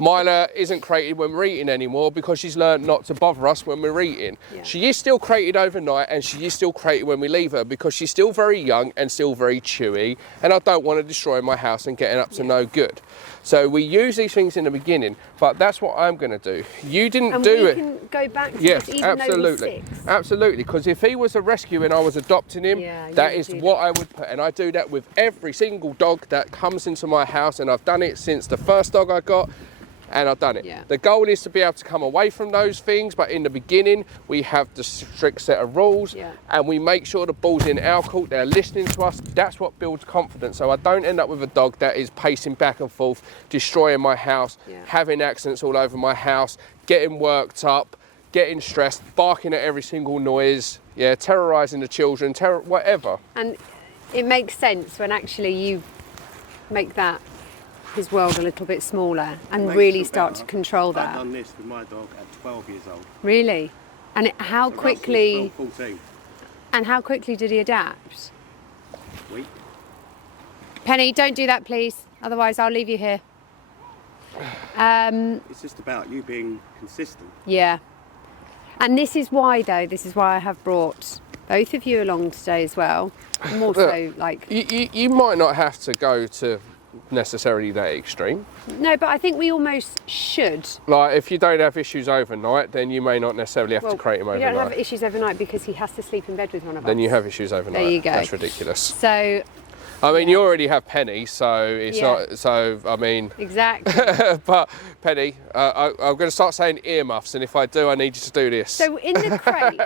Myla isn't crated when we're eating anymore because she's learned not to bother us when we're eating. She is still crated overnight, and she is still crated when we leave her, because she's still very young and still very chewy, and I don't want to destroy my house and getting up to no good. So we use these things in the beginning, but that's what I'm going to do. You didn't do it. And we can go back to this even though he's 6. Absolutely, because if he was a rescue and I was adopting him, that is what I would put. And I do that with every single dog that comes into my house, and I've done it since the first dog I got. And I've done it. The goal is to be able to come away from those things, but in the beginning we have the strict set of rules, and we make sure the ball's in our court, they're listening to us. That's what builds confidence. So I don't end up with a dog that is pacing back and forth, destroying my house, having accidents all over my house, getting worked up, getting stressed, barking at every single noise, terrorising the children, whatever. And it makes sense when actually you make his world a little bit smaller and really start to control that. I've done this with my dog at 12 years old. Really? And how quickly? 12, 14. And how quickly did he adapt? Week. Penny, don't do that, please. Otherwise, I'll leave you here. It's just about you being consistent. Yeah. And this is why, though. This is why I have brought both of you along today as well. More so, like you might not have to go to necessarily that extreme. No, but I think we almost should. Like, if you don't have issues overnight, then you may not necessarily have to crate him overnight. You don't have issues overnight because he has to sleep in bed with one of us. Then you have issues overnight. There you go. That's ridiculous. So, I mean, you already have Penny, so it's not. So I mean. Exactly. But Penny, I'm going to start saying earmuffs, and if I do, I need you to do this. So in the crate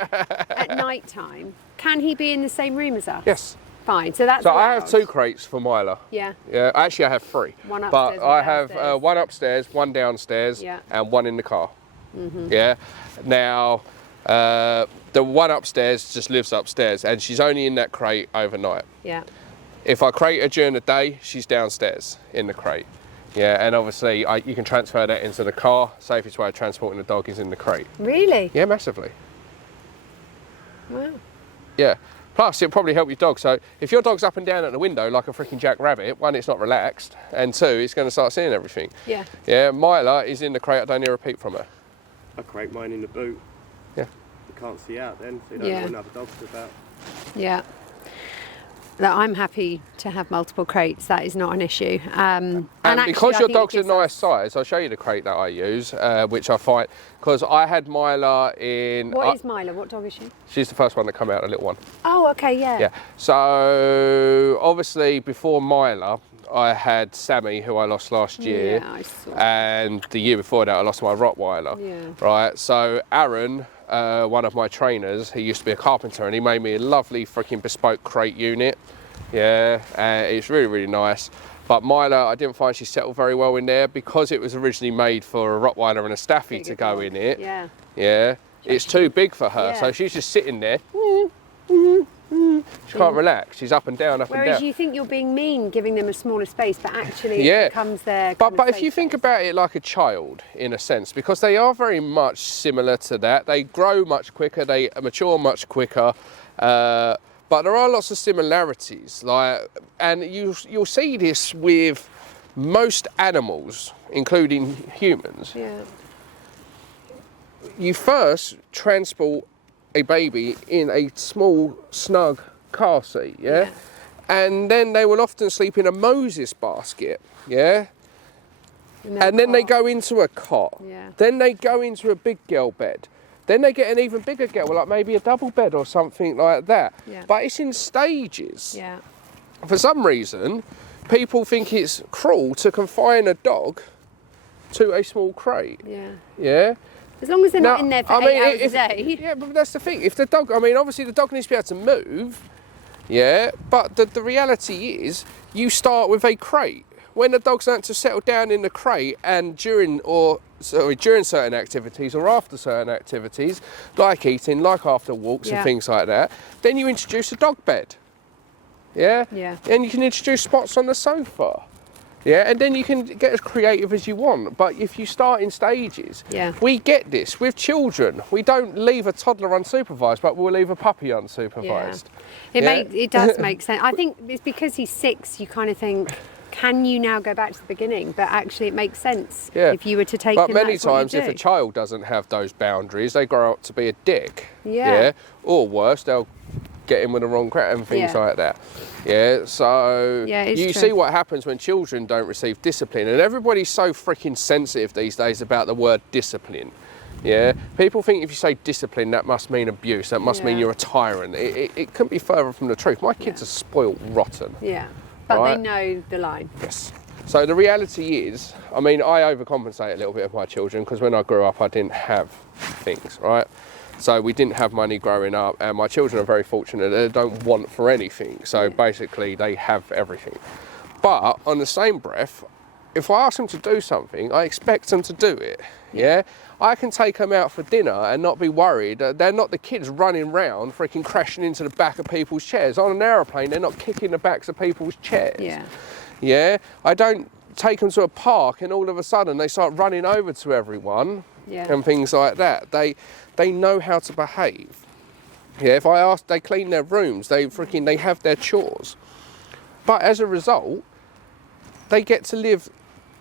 at night time, can he be in the same room as us? Yes. Fine. So that's. So allowed. I have 2 crates for Myla. Yeah. Yeah. Actually, I have 3. One upstairs. But and I have downstairs. 1 upstairs, 1 downstairs, and 1 in the car. Yeah. Now, the 1 upstairs just lives upstairs, and she's only in that crate overnight. Yeah. If I crate her during the day, she's downstairs in the crate. Yeah, and obviously you can transfer that into the car. Safest way of transporting the dog is in the crate. Really? Yeah, massively. Wow. Yeah. Plus, it'll probably help your dog. So if your dog's up and down at the window like a freaking jackrabbit, 1, it's not relaxed, and 2, it's going to start seeing everything. Yeah. Yeah, Myla is in the crate. I don't hear a peep from her. I crate mine in the boot. Yeah. You can't see out then, so you don't know when other dogs are about. Yeah. that I'm happy to have multiple crates. That is not an issue. And actually, because I your think it dog's a gives nice us- size, I'll show you the crate that I use, which I find, because I had Myla in... What is Mila? What dog is she? She's the first one to come out, the little one. Oh, okay, yeah. Yeah, so obviously before Myla, I had Sammy, who I lost last year. Yeah, I saw. And the year before that, I lost my Rottweiler. Yeah. Right, so Aaron, one of my trainers, he used to be a carpenter, and he made me a lovely freaking bespoke crate unit. Yeah, it's really, really nice. But Myla, I didn't find she settled very well in there because it was originally made for a Rottweiler and a Staffy to go in it. Yeah. Yeah, it's too big for her, Yeah. so she's just sitting there. She can't relax. She's up and down, up and Whereas down. you think you're being mean, giving them a smaller space, but actually Yeah. it becomes their. But if you think about it like a child, in a sense, because they are very much similar to that. They grow much quicker, they mature much quicker, but there are lots of similarities. And you'll see this with most animals, including humans. Yeah. You first transport a baby in a small, snug car seat, yeah? And then they will often sleep in a Moses basket, yeah? And then they go into a cot. Yeah. Then they go into a big girl bed. Then they get an even bigger girl, like maybe a double bed or something like that. Yeah. But it's in stages. Yeah. For some reason, people think it's cruel to confine a dog to a small crate. Yeah. Yeah? As long as they're not Now, in there for I mean, 8 hours if- a day. Yeah, but that's the thing. If the dog, I mean, obviously the dog needs to be able to move, yeah, but the reality is you start with a crate. When the dog's learnt to settle down in the crate and during certain activities or after certain activities, like eating, like after walks and Yeah. things like that, then you introduce a dog bed. Yeah? Yeah. And you can introduce spots on the sofa. Yeah, and then you can get as creative as you want. But if you start in stages, Yeah. we get this with children. We don't leave a toddler unsupervised, but we'll leave a puppy unsupervised. Yeah. It does make sense. I think it's because he's 6, you kind of think, can you now go back to the beginning? But actually it makes sense Yeah. if you were to take But him. many that's what you times, if do. a child doesn't have those boundaries, they grow up to be a dick. Yeah. Or worse, they'll get in with the wrong crap and things Yeah. like that. Yeah, so Yeah, it's you true. see what happens when children don't receive discipline, and everybody's so freaking sensitive these days about the word discipline. Yeah, people think if you say discipline, that must mean abuse. That must mean Yeah. you're a tyrant. It couldn't be further from the truth. My kids are spoiled rotten. Yeah. But Right. they know the line. Yes. So the reality is, I mean, I overcompensate a little bit of my children because when I grew up, I didn't have things, right? So we didn't have money growing up, and my children are very fortunate. They don't want for anything. So basically, they have everything. But on the same breath, if I ask them to do something, I expect them to do it. Yeah? I can take them out for dinner and not be worried. They're not the kids running round, freaking crashing into the back of people's chairs. On an aeroplane, they're not kicking the backs of people's chairs. Yeah. Yeah, I don't take them to a park and all of a sudden they start running over to everyone Yeah. and things like that. They know how to behave. Yeah, if I ask, they clean their rooms. They have their chores. But as a result, they get to live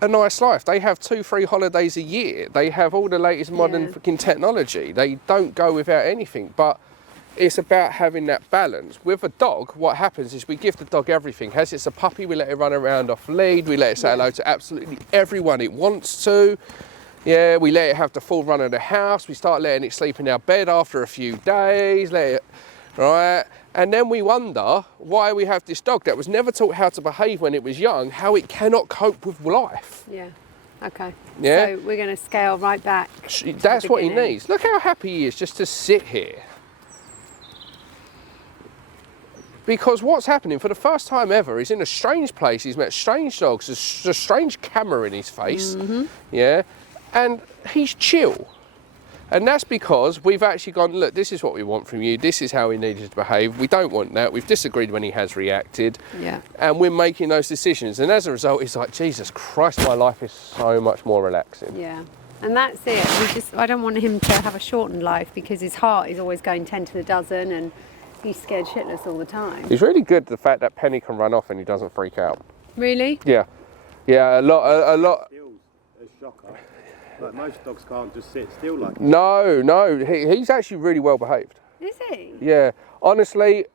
a nice life. They have 2-3 holidays a year. They have all the latest modern Yeah. freaking technology. They don't go without anything. But it's about having that balance. With a dog, what happens is we give the dog everything. As it's a puppy, we let it run around off lead. We let it say hello to absolutely everyone it wants to. Yeah, we let it have the full run of the house. We start letting it sleep in our bed after a few days. Right? And then we wonder why we have this dog that was never taught how to behave when it was young, how it cannot cope with life. Yeah. Okay. Yeah. So we're going to scale right back. That's what he beginning. needs. Look how happy he is just to sit here. Because what's happening for the first time ever, he's in a strange place, he's met strange dogs, there's a strange camera in his face, yeah, and he's chill. And that's because we've actually gone, look, this is what we want from you, this is how he needs to behave, we don't want that, we've disagreed when he has reacted, Yeah. and we're making those decisions. And as a result, he's like, Jesus Christ, my life is so much more relaxing. Yeah. And that's it. I don't want him to have a shortened life because his heart is always going 10 to the dozen and he's scared shitless all the time. He's really good at the fact that Penny can run off and he doesn't freak out. Really? Yeah. Yeah, a lot. Still a shocker. Like most dogs can't just sit still like that. No, he's actually really well behaved. Is he? Yeah, honestly,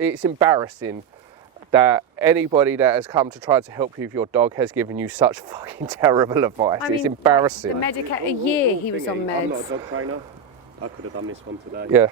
it's embarrassing that anybody that has come to try to help you with your dog has given you such fucking terrible advice. It's embarrassing. The Medicated, a year he was on meds. I'm not a dog trainer. I could have done this one today. Yeah.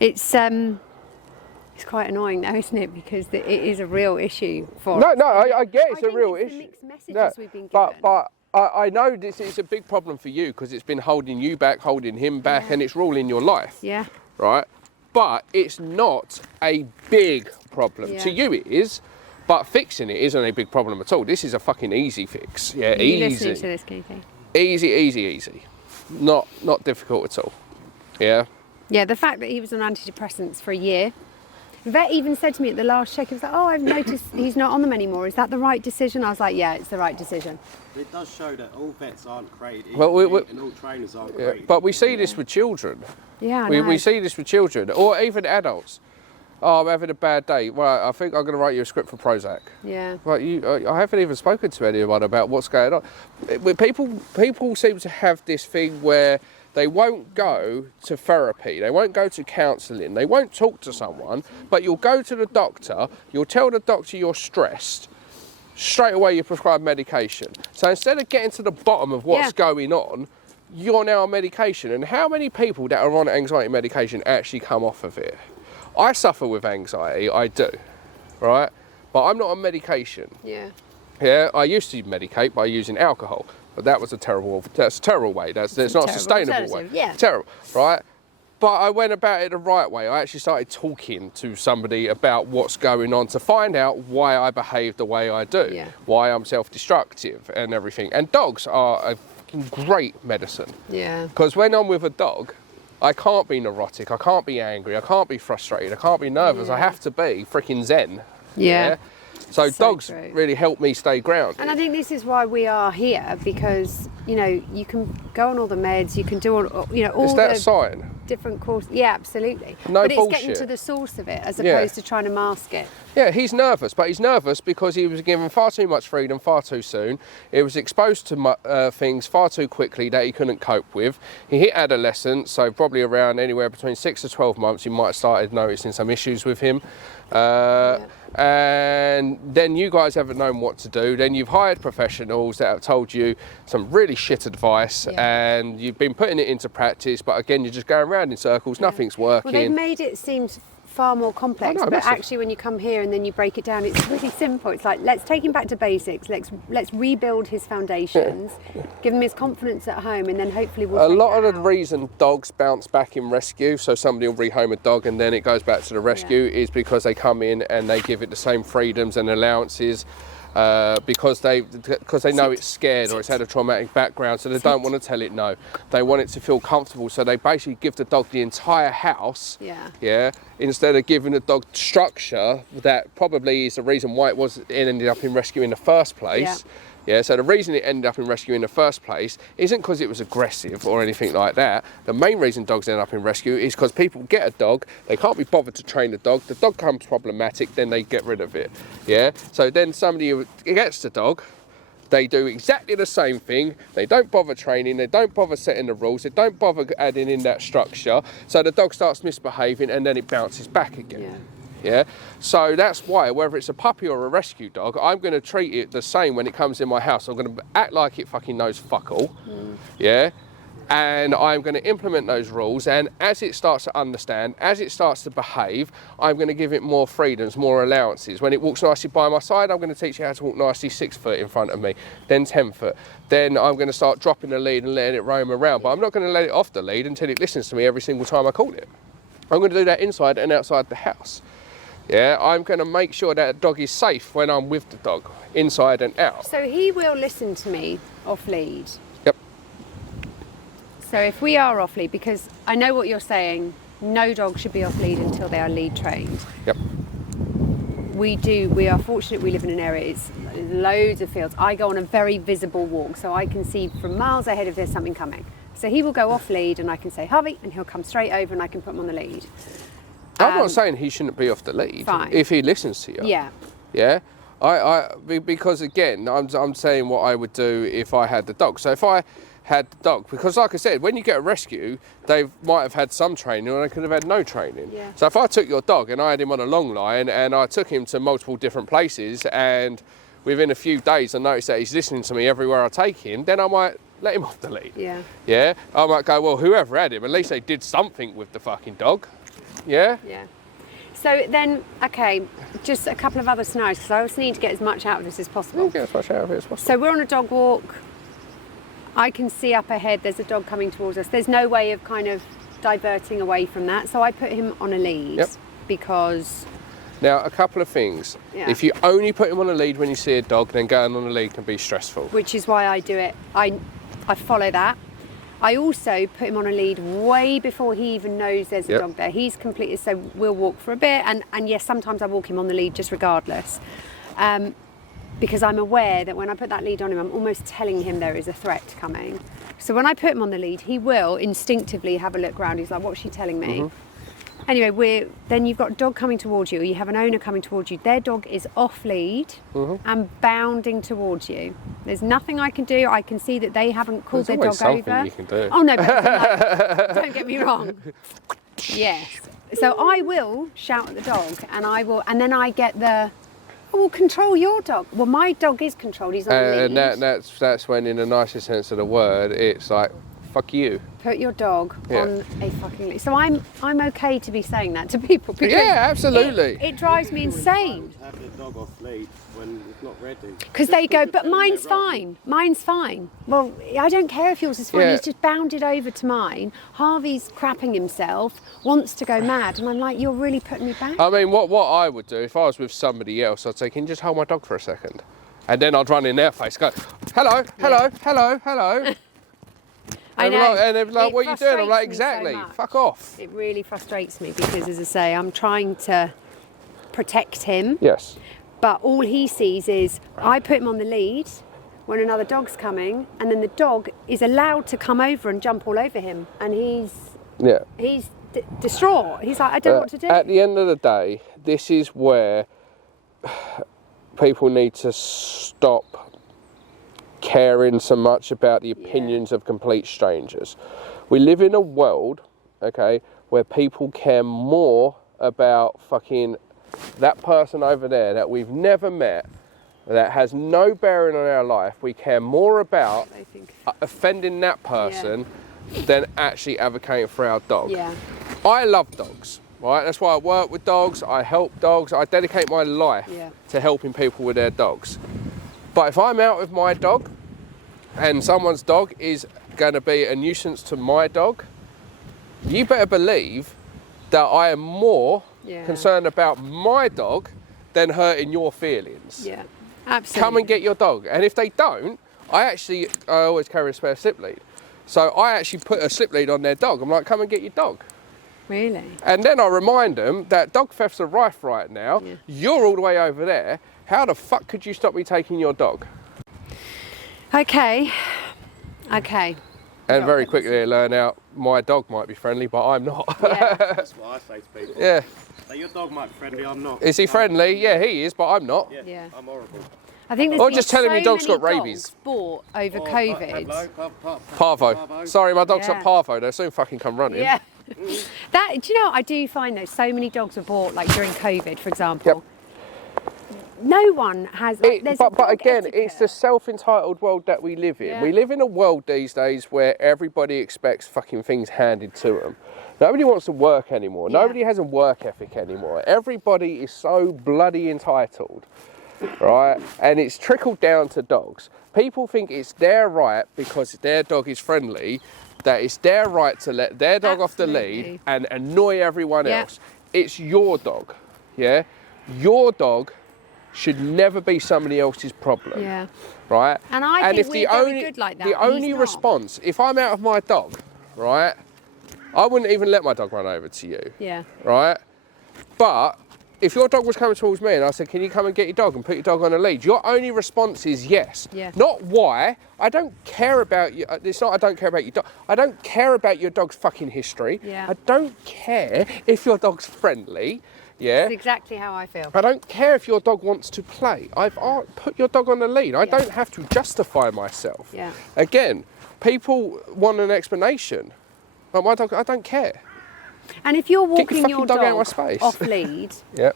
It's quite annoying though, isn't it? Because it is a real issue for No, us. I get it's a real it's issue. The mixed messages No, we've been given. but I know this is a big problem for you because it's been holding you back, holding him back, and it's ruling your life. Yeah. Right? But it's not a big problem. Yeah. To you it is, but fixing it isn't a big problem at all. This is a fucking easy fix. Yeah, Are you easy. listening to this, Kiki? Easy. Not difficult at all. Yeah. Yeah, the fact that he was on antidepressants for a year. Vet even said to me at the last check, he was like, oh, I've noticed he's not on them anymore. Is that the right decision? I was like, yeah, it's the right decision. It does show that all vets aren't created Well, equally, and all trainers aren't created. But we see this with children. Yeah, I know. We see this with children, or even adults. Oh, I'm having a bad day. Well, I think I'm going to write you a script for Prozac. Yeah. Well, I haven't even spoken to anyone about what's going on. People seem to have this thing where they won't go to therapy, they won't go to counselling, they won't talk to someone, but you'll go to the doctor, you'll tell the doctor you're stressed, straight away you prescribe medication. So instead of getting to the bottom of what's going on, you're now on medication. And how many people that are on anxiety medication actually come off of it? I suffer with anxiety, I do, right? But I'm not on medication. Yeah. Yeah, I used to medicate by using alcohol, but that's a terrible way. That's not a sustainable way. Yeah. Terrible, right? But I went about it the right way. I actually started talking to somebody about what's going on to find out why I behave the way I do, why I'm self-destructive and everything. And dogs are a fucking great medicine. Yeah. Because when I'm with a dog, I can't be neurotic, I can't be angry, I can't be frustrated, I can't be nervous. I have to be freaking zen. Yeah. So dogs true. really help me stay grounded. And I think this is why we are here, because, you know, you can go on all the meds, you can do all, you know, all Is that the a sign? different courses. Yeah, absolutely. No but it's bullshit. getting to the source of it as opposed to trying to mask it. Yeah, he's nervous, but he's nervous because he was given far too much freedom far too soon. He was exposed to things far too quickly that he couldn't cope with. He hit adolescence, so probably around anywhere between 6 to 12 months, you might have started noticing some issues with him. And then you guys haven't known what to do. Then you've hired professionals that have told you some really shit advice, and you've been putting it into practice, but again, you're just going around in circles, nothing's working. Well, they've made it seem far more complex, but massive. actually when you come here and then you break it down, it's really simple. It's like, let's take him back to basics, let's rebuild his foundations, give him his confidence at home, and then hopefully we'll A lot of the out. reason dogs bounce back in rescue, so somebody will rehome a dog and then it goes back to the rescue, is because they come in and they give it the same freedoms and allowances because they know it's scared or it's had a traumatic background, so they don't want to tell it no. They want it to feel comfortable, so they basically give the dog the entire house. Instead of giving the dog structure that probably is the reason why it ended up in rescue in the first place. So the reason it ended up in rescue in the first place isn't because it was aggressive or anything like that. The main reason dogs end up in rescue is because people get a dog, they can't be bothered to train the dog becomes problematic, then they get rid of it. So then somebody who gets the dog, they do exactly the same thing, they don't bother training, they don't bother setting the rules, they don't bother adding in that structure, so the dog starts misbehaving and then it bounces back again. So that's why, whether it's a puppy or a rescue dog, I'm going to treat it the same when it comes in my house. I'm going to act like it fucking knows fuck all, and I'm going to implement those rules, and as it starts to understand, as it starts to behave, I'm going to give it more freedoms, more allowances. When it walks nicely by my side, I'm going to teach it how to walk nicely 6 foot in front of me, then 10 foot. Then I'm going to start dropping the lead and letting it roam around, but I'm not going to let it off the lead until it listens to me every single time I call it. I'm going to do that inside and outside the house. I'm going to make sure that dog is safe when I'm with the dog, inside and out. So he will listen to me off lead. Yep. So if we are off lead, because I know what you're saying, no dog should be off lead until they are lead trained. Yep. We are fortunate we live in an area, it's loads of fields. I go on a very visible walk, so I can see from miles ahead if there's something coming. So he will go off lead and I can say, Harvey, and he'll come straight over and I can put him on the lead. I'm not saying he shouldn't be off the lead if he listens to you. Because again, I'm saying what I would do if I had the dog. So if I had the dog. Because like I said, when you get a rescue, they might have had some training or they could have had no training. Yeah. So if I took your dog and I had him on a long line and I took him to multiple different places and within a few days I noticed that he's listening to me everywhere I take him, then I might let him off the lead. Yeah. Yeah? I might go, well, whoever had him, at least they did something with the fucking dog. Yeah? Yeah. So then, okay, just a couple of other scenarios, because I also need to get as much out of this as possible. Get as much out of it as possible. So we're on a dog walk. I can see up ahead there's a dog coming towards us. There's no way of kind of diverting away from that. So I put him on a lead because... Now, a couple of things. Yeah. If you only put him on a lead when you see a dog, then going on a lead can be stressful. Which is why I do it. I follow that. I also put him on a lead way before he even knows there's a dog there. He's completely, so we'll walk for a bit, and yes, sometimes I walk him on the lead just regardless. Because I'm aware that when I put that lead on him, I'm almost telling him there is a threat coming. So when I put him on the lead, he will instinctively have a look around. He's like, what's she telling me? Mm-hmm. Anyway, then you've got a dog coming towards you, or you have an owner coming towards you. Their dog is off lead and bounding towards you. There's nothing I can do. I can see that they haven't called their dog over. You can do. Oh no, but don't get me wrong. Yes. So I will shout at the dog, and then I get the, well, control your dog. Well, my dog is controlled. He's on the lead. And that's when, in the nicest sense of the word, it's like, fuck you. Put your dog on a fucking lead. So I'm okay to be saying that to people because absolutely. It drives me insane. Have the dog off lead when it's not ready. Because they go, but mine's fine. Mine's fine. Well, I don't care if yours is fine. He's just bounded over to mine. Harvey's crapping himself, wants to go mad, and I'm like, you're really putting me back. I mean, what I would do if I was with somebody else, I'd say, can you just hold my dog for a second? And then I'd run in their face, go, hello, hello, hello, hello. I know. And they're like, what are you doing? I'm like, exactly, fuck off. It really frustrates me because, as I say, I'm trying to protect him. Yes. But all he sees is I put him on the lead when another dog's coming, and then the dog is allowed to come over and jump all over him, and he's distraught. He's like, I don't know what to do. At the end of the day, this is where people need to stop caring so much about the opinions of complete strangers. We live in a world, okay, where people care more about fucking that person over there that we've never met, that has no bearing on our life. We care more about offending that person than actually advocating for our dog. Yeah. I love dogs, right? That's why I work with dogs, I help dogs, I dedicate my life to helping people with their dogs. But if I'm out with my dog and someone's dog is going to be a nuisance to my dog, you better believe that I am more concerned about my dog than hurting your feelings. Yeah, absolutely. Come and get your dog. And if they don't, I always carry a spare slip lead. So I actually put a slip lead on their dog. I'm like, come and get your dog. Really? And then I remind them that dog thefts are rife right now. Yeah. You're all the way over there. How the fuck could you stop me taking your dog? Okay. And very quickly they learn out my dog might be friendly, but I'm not. Yeah. That's what I say to people. Yeah. Like, your dog might be friendly, I'm not. Is he friendly? Yeah, he is, but I'm not. Yeah. I'm horrible. I think there's Or been just telling me so dog's got many rabies. dogs bought over COVID. Parvo. Sorry, my dog's got parvo. They'll soon fucking come running. Yeah. That, do you know, I do find though, so many dogs were bought like during COVID, for example. Yep. No one has. Like, but again, it's the self-entitled world that we live in. Yeah. We live in a world these days where everybody expects fucking things handed to them. Nobody wants to work anymore. Yeah. Nobody has a work ethic anymore. Everybody is so bloody entitled, right? And it's trickled down to dogs. People think it's their right because their dog is friendly, that it's their right to let their dog off the lead and annoy everyone else. It's your dog, yeah? Your dog should never be somebody else's problem. Yeah. Right? And I think we're very good like that. The only response, if I'm out of my dog, right, I wouldn't even let my dog run over to you. Yeah. Right? But if your dog was coming towards me and I said, can you come and get your dog and put your dog on a lead? Your only response is yes. Yeah. Not why. I don't care about you. It's not I don't care about your dog. I don't care about your dog's fucking history. Yeah. I don't care if your dog's friendly. Yeah. That's exactly how I feel. I don't care if your dog wants to play. I've put your dog on the lead. I don't have to justify myself. Yeah. Again, people want an explanation. Like my dog, I don't care. And if you're Get your walking your fucking dog out of my dog space. off lead, Yeah.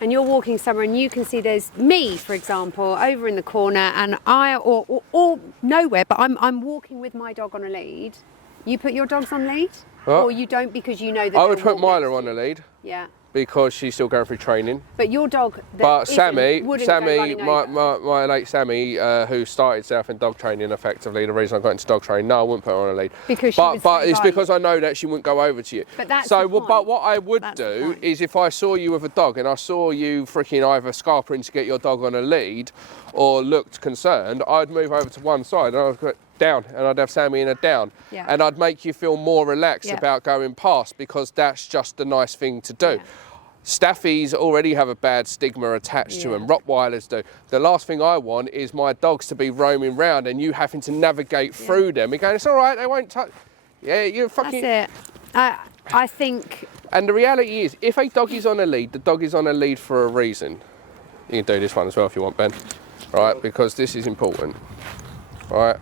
and you're walking somewhere and you can see there's me, for example, over in the corner, and or nowhere, but I'm walking with my dog on a lead. You put your dogs on lead, What? or you don't because you know that I would they'll put walk Myla next on to the you. lead Yeah, because she's still going through training. but your dog. That But isn't Sammy, wouldn't go running over. my late Sammy, who started South in dog training effectively, the reason I got into dog training, no, I wouldn't put her on a lead. Because she would but stay it's by because I know that she wouldn't go over to you. But that's so, the but point. what I would That's the do point. is if I saw you with a dog and I saw you freaking either scarpering to get your dog on a lead or looked concerned, I'd move over to one side and I'd go down and I'd have Sammy in a down. Yeah. And I'd make you feel more relaxed Yeah. about going past because that's just a nice thing to do. Yeah. Staffies already have a bad stigma attached to them. Rottweilers do. The last thing I want is my dogs to be roaming round and you having to navigate through them and going, it's all right, they won't touch. Yeah, you're fucking... That's it. I think. And the reality is, if a dog is on a lead, the dog is on a lead for a reason. You can do this one as well if you want, Ben. Right, because this is important. Right.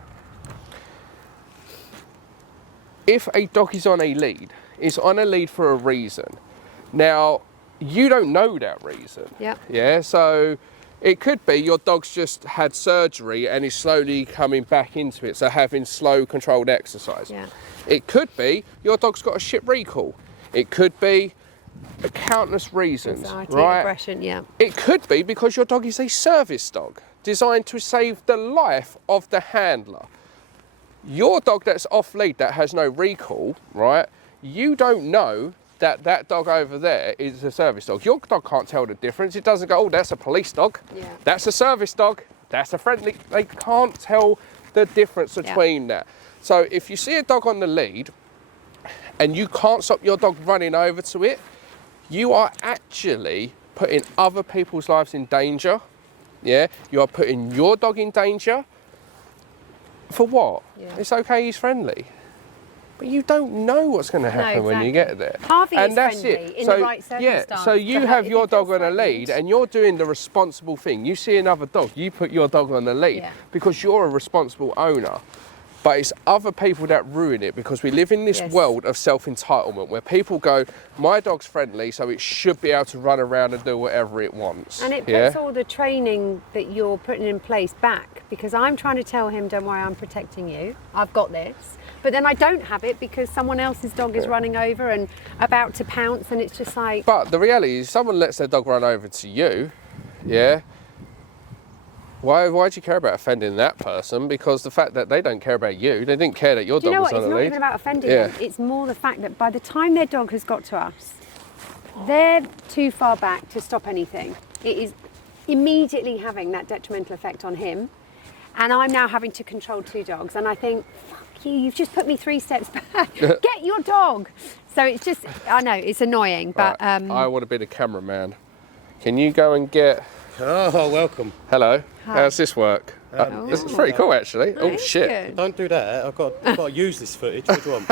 If a dog is on a lead, it's on a lead for a reason. Now, you don't know that reason. Yep. Yeah, so it could be your dog's just had surgery and is slowly coming back into it, so having slow, controlled exercise. Yeah. It could be your dog's got a shit recall. It could be countless reasons, Anxiety, right? aggression, yeah. It could be because your dog is a service dog designed to save the life of the handler. Your dog that's off lead, that has no recall, right? You don't know that that dog over there is a service dog. Your dog can't tell the difference. It doesn't go, oh, that's a police dog. Yeah. That's a service dog. That's a friendly. They can't tell the difference between that. So if you see a dog on the lead and you can't stop your dog running over to it, you are actually putting other people's lives in danger. Yeah, you are putting your dog in danger. For what? Yeah. It's okay, he's friendly. But you don't know what's going to happen when you get there. Harvey And is that's friendly it. in So, the right circumstance. yeah, so you But have if your he dog feels on a lead threatened- and you're doing the responsible thing. You see another dog, you put your dog on the lead Yeah. because you're a responsible owner. But it's other people that ruin it because we live in this Yes. world of self-entitlement where people go, my dog's friendly, so it should be able to run around and do whatever it wants. And it yeah? puts all the training that you're putting in place back, because I'm trying to tell him, don't worry, I'm protecting you. I've got this. But then I don't have it because someone else's dog is running over and about to pounce, and it's just like... But the reality is, someone lets their dog run over to you, yeah? Why do you care about offending that person? Because the fact that they don't care about you, they didn't care that your Do you dog know was what? on It's the not lead. even about offending Yeah. them. It's more the fact that by the time their dog has got to us, they're too far back to stop anything. It is immediately having that detrimental effect on him. And I'm now having to control two dogs. And I think, fuck you, you've just put me 3 steps back. Get your dog. So it's just, I know, it's annoying. But Right, I want to be the cameraman. Can you go and get... Oh, welcome. Hello, Hi. how's this work? This is pretty cool, actually. Oh, it's shit. good. Don't do that. I've got to use this footage. What do you want?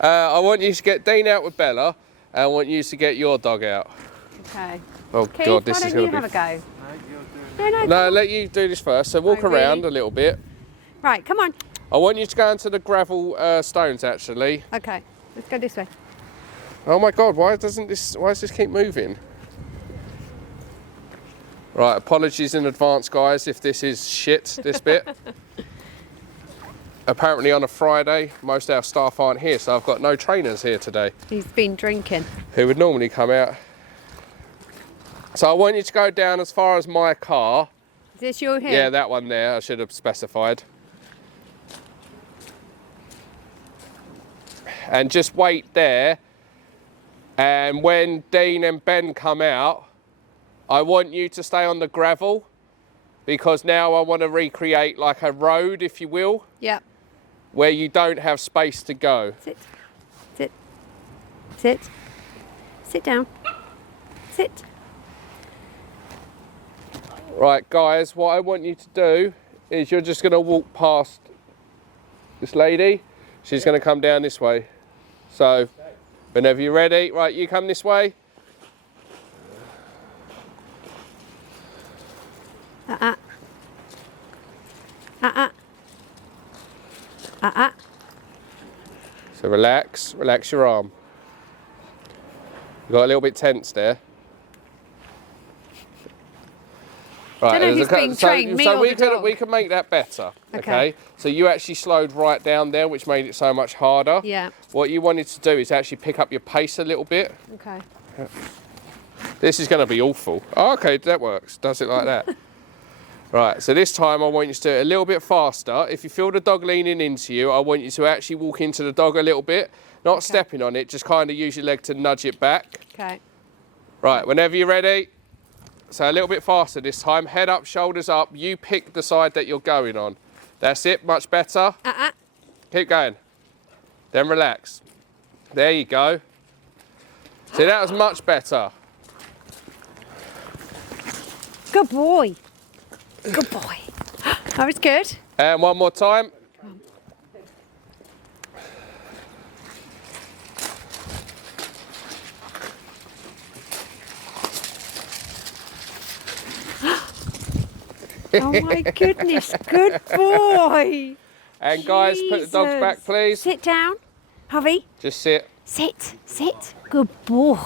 I want you to get Dean out with Bella, and I want you to get your dog out. Okay. Oh, Keith, God, this why is don't you going to have be... a go? No, No, come on. let you do this first. So walk Oh, really? around a little bit. Right, come on. I want you to go into the gravel stones, actually. Okay, let's go this way. Oh my God, why does this keep moving? Right, apologies in advance, guys, if this is shit, this bit. Apparently on a Friday, most of our staff aren't here, so I've got no trainers here today He's been drinking. who would normally come out. So I want you to go down as far as my car. Is this your here? Yeah, that one there, I should have specified. And just wait there. And when Dean and Ben come out, I want you to stay on the gravel because now I want to recreate like a road, if you will, Yeah. where you don't have space to go. Sit. Sit. Sit. Sit down. Sit. Right, guys, what I want you to do is you're just going to walk past this lady. She's going to come down this way. So, whenever you're ready, right, you come this way. So relax your arm. You got a little bit tense there. Right, Don't know who's being trained, me or the dog? we can make that better. Okay. Okay. So you actually slowed right down there, which made it so much harder. Yeah. What you wanted to do is actually pick up your pace a little bit. Okay. This is going to be awful. Oh, okay, that works. Does it like that? Right, so this time I want you to do it a little bit faster. If you feel the dog leaning into you, I want you to actually walk into the dog a little bit. Not stepping on it, just kind of use your leg to nudge it back. Okay. Right, whenever you're ready. So a little bit faster this time. Head up, shoulders up. You pick the side that you're going on. That's it, much better. Keep going. Then relax. There you go. See, that was much better. Good boy. Good boy. That was good. And one more time. Oh my goodness, good boy. And guys, put the dogs back, please. Sit down, Hovey. Just sit. Sit. Good boy.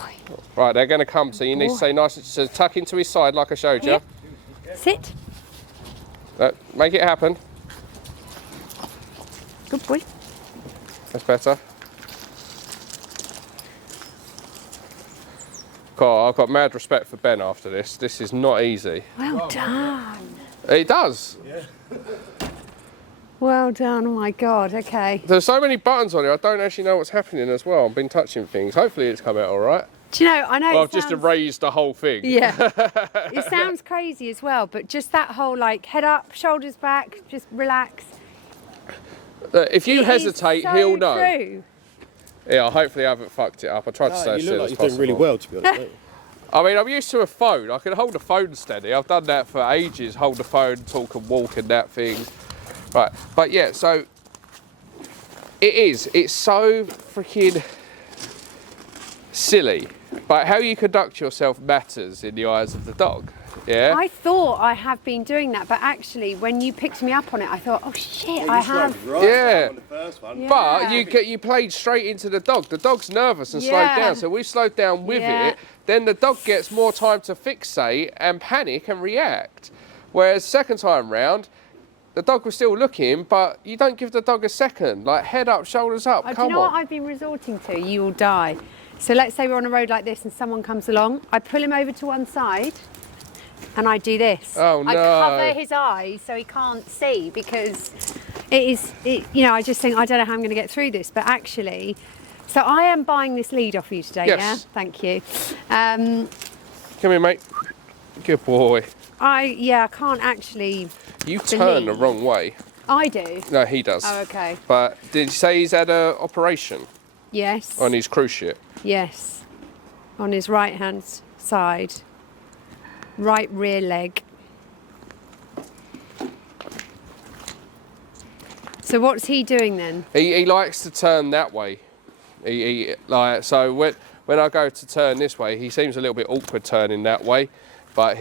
Right, they're going to come, so you need to stay nice and so tuck into his side like I showed you. Here. Sit. Make it happen. Good boy. That's better. God, I've got mad respect for Ben after this. This is not easy. Well done. It does. Yeah. Well done. Oh my God. Okay. There's so many buttons on it, I don't actually know what's happening as well. I've been touching things. Hopefully it's come out all right. Do you know, I know Well, it I've just sounds- erased the whole thing. Yeah. It sounds crazy as well, but just that whole like head up, shoulders back, just relax. If you It is hesitate, so he'll know. True. Yeah, hopefully I haven't fucked it up. I tried to stay You as look still like as you're doing really possible. well, to be honest. Don't you? I mean, I'm used to a phone. I can hold a phone steady. I've done that for ages. Hold the phone, talk and walk and that thing. Right, but yeah, so it is. It's so freaking silly. But how you conduct yourself matters in the eyes of the dog. Yeah. I thought I have been doing that, but actually, when you picked me up on it, I thought, oh shit, I You slowed have. right Yeah. down on the first one. Yeah. But you played straight into the dog. The dog's nervous and slowed Yeah. down, so we slowed down with Yeah. it. Then the dog gets more time to fixate and panic and react. Whereas second time round, the dog was still looking, but you don't give the dog a second. Like head up, shoulders up. Do you Come know what on. I've been resorting to? You will die. So let's say we're on a road like this and someone comes along. I pull him over to one side and I do this. Oh, I no. cover his eyes so he can't see because I just think, I don't know how I'm going to get through this. But actually, so I am buying this lead off you today, Yes. yeah? Thank you. Come here, mate. Good boy. I can't actually. You turn the Believe. wrong way. I do. No, he does. Oh, okay. But did you say he's had an operation Yes. on his cruise ship? Yes. On his right hand side. Right rear leg. So what's he doing then? He likes to turn that way. So when I go to turn this way, he seems a little bit awkward turning that way. But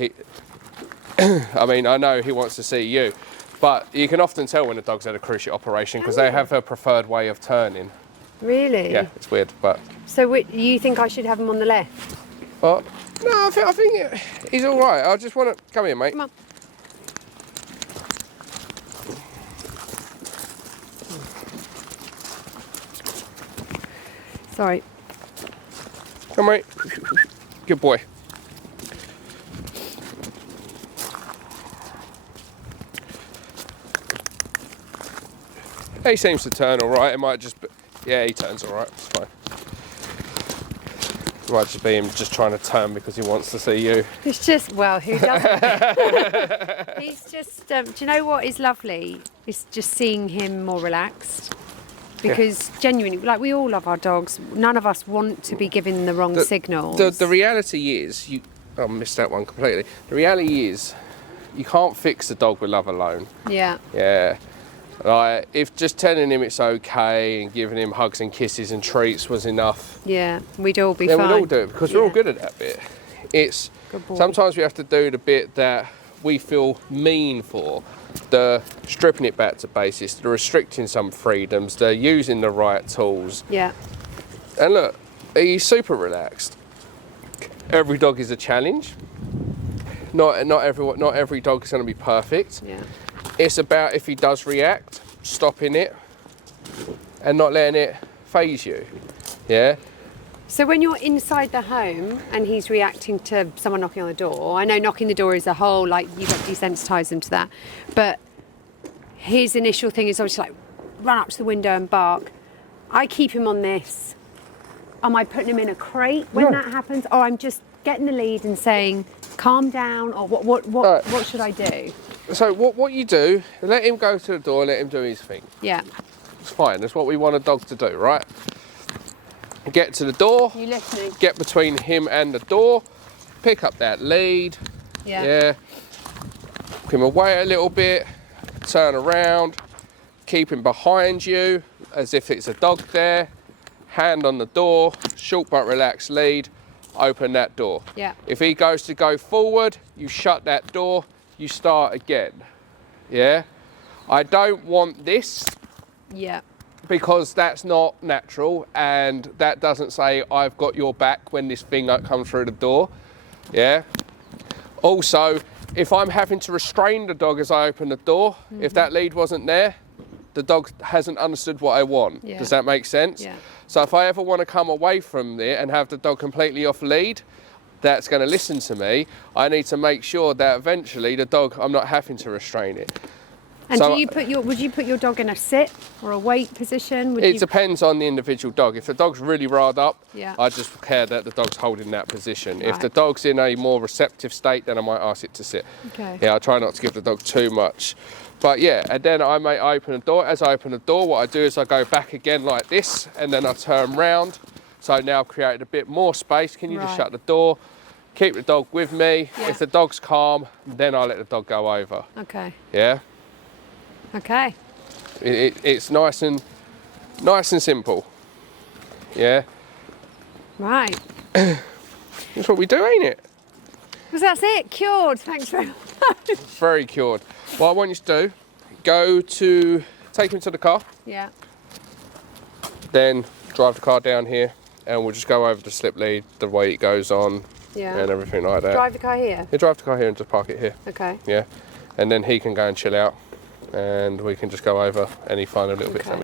I mean, I know he wants to see you. But you can often tell when a dog's had a cruise ship operation because they have a preferred way of turning. Really? Yeah, it's weird, but. So you think I should have him on the left? But no, I think he's all right. I just want to come here, mate. Come on. Sorry. Come, mate. Good boy. He seems to turn all right. It might just be, yeah, he turns all right. It's fine. It might just be him just trying to turn because he wants to see you. It's just, well, who doesn't? He's just, do you know what is lovely? It's just seeing him more relaxed. Because genuinely, like we all love our dogs, none of us want to be giving the wrong signals. The reality is, I missed that one completely. The reality is, you can't fix a dog with love alone. Yeah. Yeah. Like, if just telling him it's okay and giving him hugs and kisses and treats was enough, Yeah, we'd all be then fine. we'd all do it because we're all Yeah. good at that bit. It's Good boy. sometimes we have to do the bit that we feel mean for. they're stripping it back to basics, they're restricting some freedoms, they're using the right tools. Yeah. And look, he's super relaxed. Every dog is a challenge. Not every dog is going to be perfect. Yeah. It's about, if he does react, stopping it and not letting it phase you. Yeah. So when you're inside the home and he's reacting to someone knocking on the door, I know knocking the door is a whole, like, you've got to desensitise them to that, but his initial thing is obviously like, run up to the window and bark. I keep him on this. Am I putting him in a crate when that happens? Or I'm just getting the lead and saying, calm down, or what should I do? So what you do, let him go to the door, let him do his thing. Yeah. It's fine, that's what we want a dog to do, right? Get to the door, You listening? get between him and the door, pick up that lead, yeah. Pull him away a little bit, turn around, keep him behind you as if it's a dog there, hand on the door, short but relaxed lead, open that door. Yeah. If he goes to go forward, you shut that door, you start again, yeah? I don't want this, Yeah. because that's not natural, and that doesn't say I've got your back when this thing comes through the door, yeah? Also, if I'm having to restrain the dog as I open the door, if that lead wasn't there, the dog hasn't understood what I want. Yeah. Does that make sense? Yeah. So if I ever want to come away from it and have the dog completely off lead, that's going to listen to me, I need to make sure that eventually the dog, I'm not having to restrain it. And So- would you put your dog in a sit or a wait position? It depends on the individual dog. If the dog's really riled up, Yeah. I just care that the dog's holding that position. If Right. the dog's in a more receptive state, then I might ask it to sit. Okay. Yeah, I try not to give the dog too much. But yeah, and then I may open the door. As I open the door, what I do is I go back again like this, and then I turn round. So now I've created a bit more space. Can you just Right. shut the door? Keep the dog with me. Yeah. If the dog's calm, then I let the dog go over. Okay. Yeah? Okay. It's nice and simple. Yeah? Right. That's what we do, ain't it? Was that it? Cured. Thanks very much. Very cured. What I want you to do, take him to the car, Yeah. then drive the car down here, and we'll just go over the slip lead, the way it goes on, Yeah. and everything like that. Drive the car here. Yeah, drive the car here and just park it here. Okay. Yeah, and then he can go and chill out, and we can just go over any final little bits. Okay.